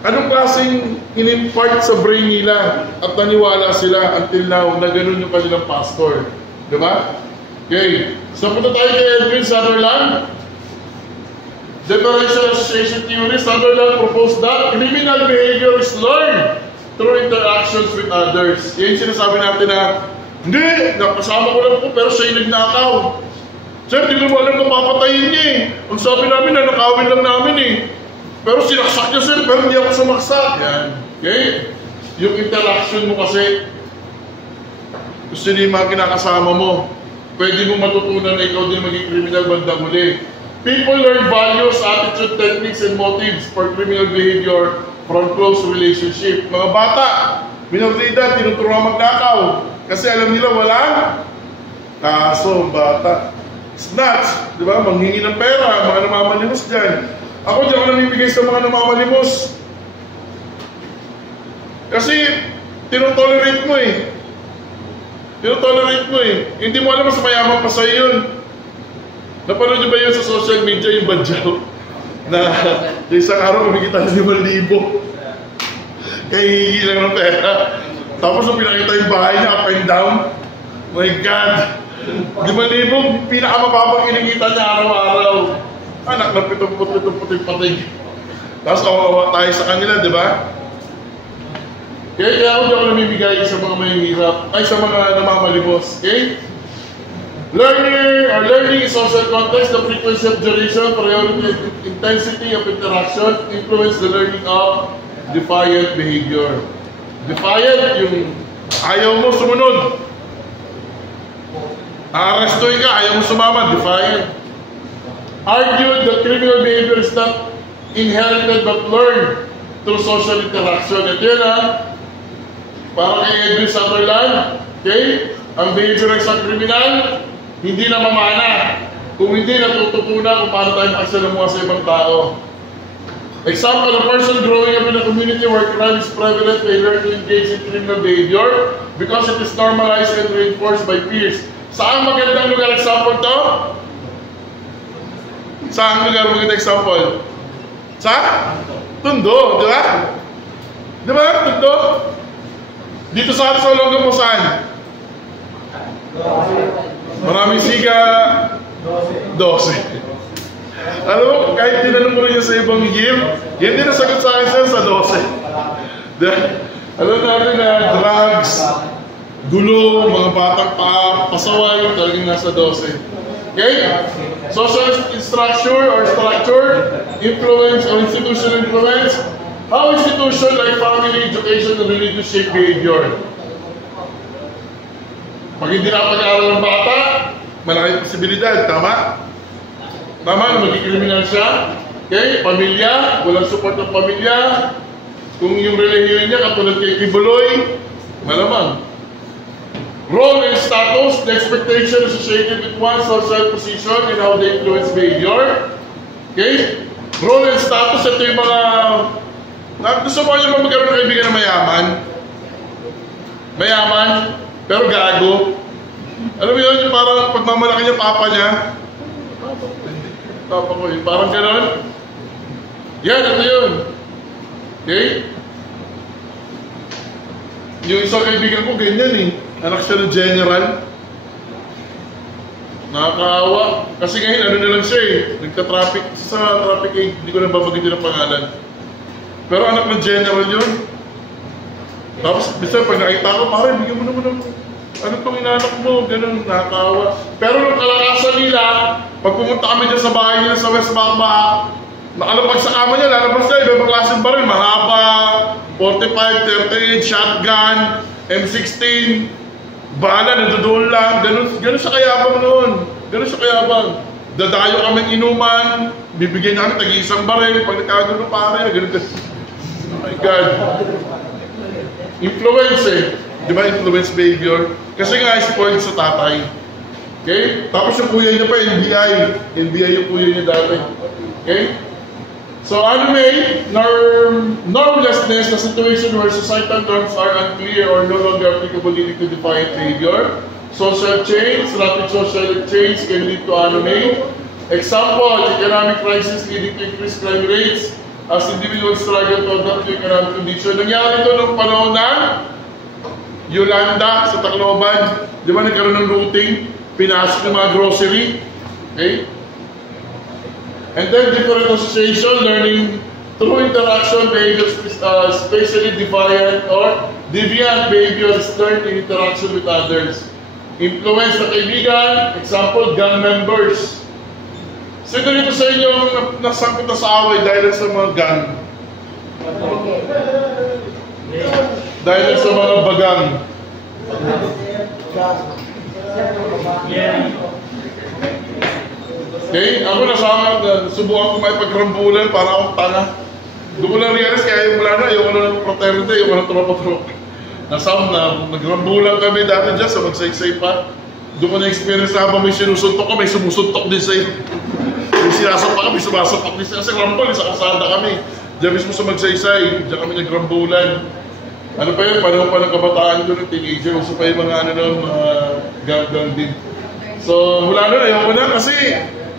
Anong klaseng in-impart sa brain nila at naniwala sila until now na ganun yung kanilang pastor? Diba? Okay. So punta tayo kay Edwin Sutherland. Differential association theory. Sutherland proposed that criminal behavior is learned through interactions with others. Yan yung sinasabi natin na hindi, nakasama ko lang po pero siya yung nagnakaw. Sir, di mo alam na papatayin niya eh. Ang sabi namin na nakawin lang namin eh. Pero sinaksak niya sir, pero hindi ako sumaksak. Yan. Okay? Yung interaction mo kasi, gusto niyo yung mga kinakasama mo, pwede mo matutunan na ikaw din maging criminal bandang huli. People learn values, attitude, techniques, and motives for criminal behavior from close relationship. Mga bata, minoridad, tinuturuan magnakaw. Kasi alam nila walang kaso, bata. Snatch, di ba? Manghingi ng pera, mga namamalimos dyan. Ako di ako namibigay sa mga namamalimos. Kasi, tinotolerate mo eh. Tinotolerate mo eh. Hindi mo alam mas mayaman pa sa'yo yun. Napanood niyo ba yun sa social media, yung badyaw? Na isang araw kumikita na 5,000. Kaya hihingi lang ng pera. Tapos nung pinakita yung bahay niya, up and down. My God! 5,000, pinakamababang kinikita niya araw-araw. Anak na pitong-puting-pating. Tapos awawa tayo sa kanila, di ba? Kaya ako di ako namimigay sa mga mahihirap, ay sa mga namamalimos. Okay? Learning in social context, the frequency of duration, priority, intensity of interaction, influence the learning of defiant behavior. Defiant, yung ayaw mo sumunod. Arrestuin ka, ayaw mo sumama, defiant. Argued that criminal behavior is not inherited but learned through social interaction. At yun para kay Edwin Sutherland, okay? Ang behavior ng isang kriminal, hindi na mamana kung hindi natututunan kung paano tayo makasalamuha sa ibang tao. Example, a person growing up in a community where crime is prevalent may learn to engage in criminal behavior because it is normalized and reinforced by peers. Saan magandang lugar example to? Saan lugar magandang example? Sa? Tondo, di ba? Di ba? Tondo? Dito sa Olongapo saan? Maraming siga, 12. Alam mo, kahit tinanong mo rin yan sa ibang year, yan din nasagot sa akin sir sa 12. Alam natin na drugs, gulo, mga batang pasaway, talagang nasa 12. Okay? Social structure or structure, influence or institutional influence. How institution like family, education, and religious shape behavior? Pag hindi na pag-aaral ng bata, malaking posibilidad, tama? Tama na maging kriminal siya. Okay? Pamilya, walang support ng pamilya. Kung yung relihiyon niya, katulad kay Kibuloy, malamang. Role and status, the expectation associated with one's social position and how they influence behavior. Okay? Role and status, ito yung mga... Gusto mo yung magkaroon ng kaibigan na mayaman? Mayaman, pero gago. Alam mo yun, yung parang pagmamalaki niya papa niya. Papa ko yun, parang gano'n. Yan, ito yun. Okay? Yung isang kaibigan ko, ganyan eh. Anak siya ng general. Nakakaawa. Kasi ngayon, ano na lang siya eh. Nagka-traffic. Sa traffic eh, hindi ko na babagitin ang pangalan. Pero anak ng general yun. Tapos, bisa pag nakita ko, pare, bigyan mo naman ng... Ano itong inanak mo? Ganun, nakakaawa. Pero nung kalakasan nila, pag pumunta kami dyan sa bahay nila sa West Bamba, nakalapag sa kama niya, lalabas na, ibang klaseng baril, mahaba, 45, 38, shotgun, M16, bala, nandoon lang, ganun sa kayabang noon. Ganun sa kayabang. Dadayo kami inuman, bibigyan namin tag-isang baril, pag nagkagulo pare, ganun. Oh my God. Influence eh. Di ba influence behavior? Kasi nga spoiled sa tatay. Okay? Tapos yung kuya niya pa, NBI. NBI yung kuya niya dati. Okay? So, anyway, normlessness, the situation where societal norms are unclear or no longer applicable leading to defiant behavior. Social change, rapid social change can lead to anomy. Example, economic crisis leading to increased crime rates as individuals struggle to adapt to economic condition. Nangyari ito nung panahon ng Yolanda sa Tacloban. Di ba nagkaroon ng looting? Pinasok ng mga grocery. Okay? And then different association, learning through interaction behavior, especially defiant or deviant behavior is learned in interaction with others. Influence na kaibigan, example, gang members. Sino dito sa inyo nasangkot na sa away dahil sa mga gang? Dahil sa mga bagang. Okay, ako nasama, subukan ko may pagrambulan para akong tanga. Doon ko lang realize kaya yung mula na, ayoko na ng fraternity, ayoko na tropa-tropa. Nasama na, nagrambulan kami dati dyan sa magsaysay pa. Doon ko na-experience na habang may sinusuntok ko, may sumusuntok din sa'yo. May sinasampak kami, sumasampak din sa'yo. Kasi rambol, sa kasada kami. Diyan mismo sa magsaysay, diyan kami nagrambulan. Ano pa yun, panahon pa ng kabataan ko ng teenager, gusto pa yung mga ano nun, mga gang din. So, mula nun, ayoko na kasi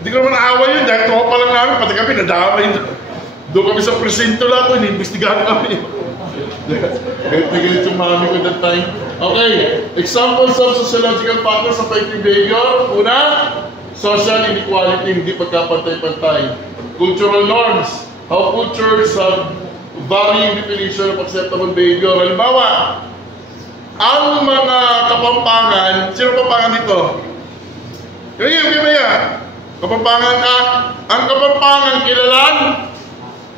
hindi ko naman naawa yun dahil tropa lang namin, pati kami nadamay na. Doon kami sa presinto lang ko, inimbestigahan kami. Galit yung mami ko that time. Okay, examples of sociological factors affecting behavior. Una, social inequality, hindi pagkapantay-pantay. Cultural norms, how cultures have varying definition of acceptable behavior. Halimbawa, ang mga Kapampangan, sino Kapampangan dito? Kaya, Kapampangan ka. Ang Kapampangan kilalang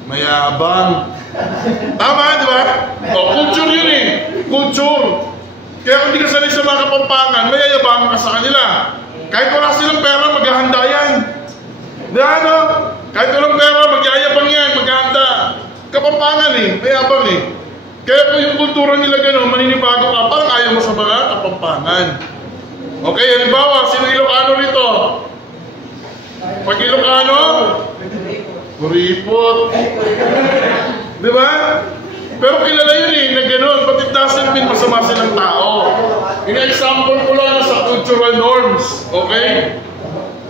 mayabang. Tama, di ba? O, culture yun eh. Culture. Kaya kung di ka sanay sa mga Kapampangan, mayayabang ka sa kanila. Kahit wala silang pera, maghahanda yan. Di ano? Kahit walang pera, magyayabang yan, maghahanda. Kapampangan eh, mayabang eh. Kaya kung yung kultura nila gano'n, maninibago ka, parang ayaw mo sa mga Kapampangan. Okay, halimbawa, sino Ilocano rito? Pag Ilocano, kuripot. Di ba? Pero kilala yun eh, na gano'n, but it doesn't mean masama silang tao. Ina-example ko lang sa cultural norms, okay?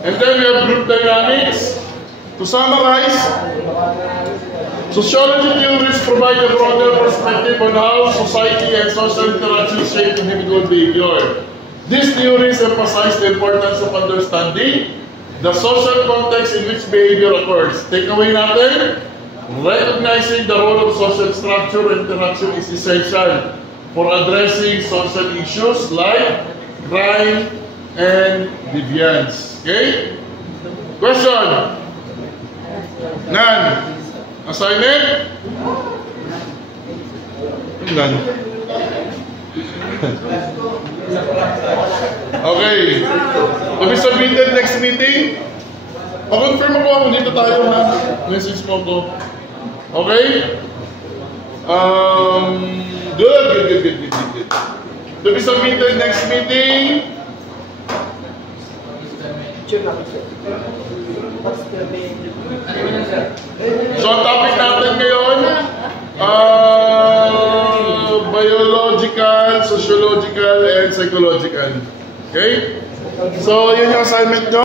And then we have group dynamics. To summarize, sociology theories provide a broader perspective on how society and social interactions shape individual behavior. These theories emphasize the importance of understanding the social context in which behavior occurs. Takeaway natin, recognizing the role of social structure and interaction is essential for addressing social issues like crime and deviance. Okay? Question? None. Assignment? None. Okay. To be submitted next meeting. Pa-confirm ako ako dito tayo ha. Message mo ko. Okay? Good. To be submitted next meeting. So, ang topic natin ngayon, biological, sociological, and psychological. Okay? So, yun yung assignment nyo.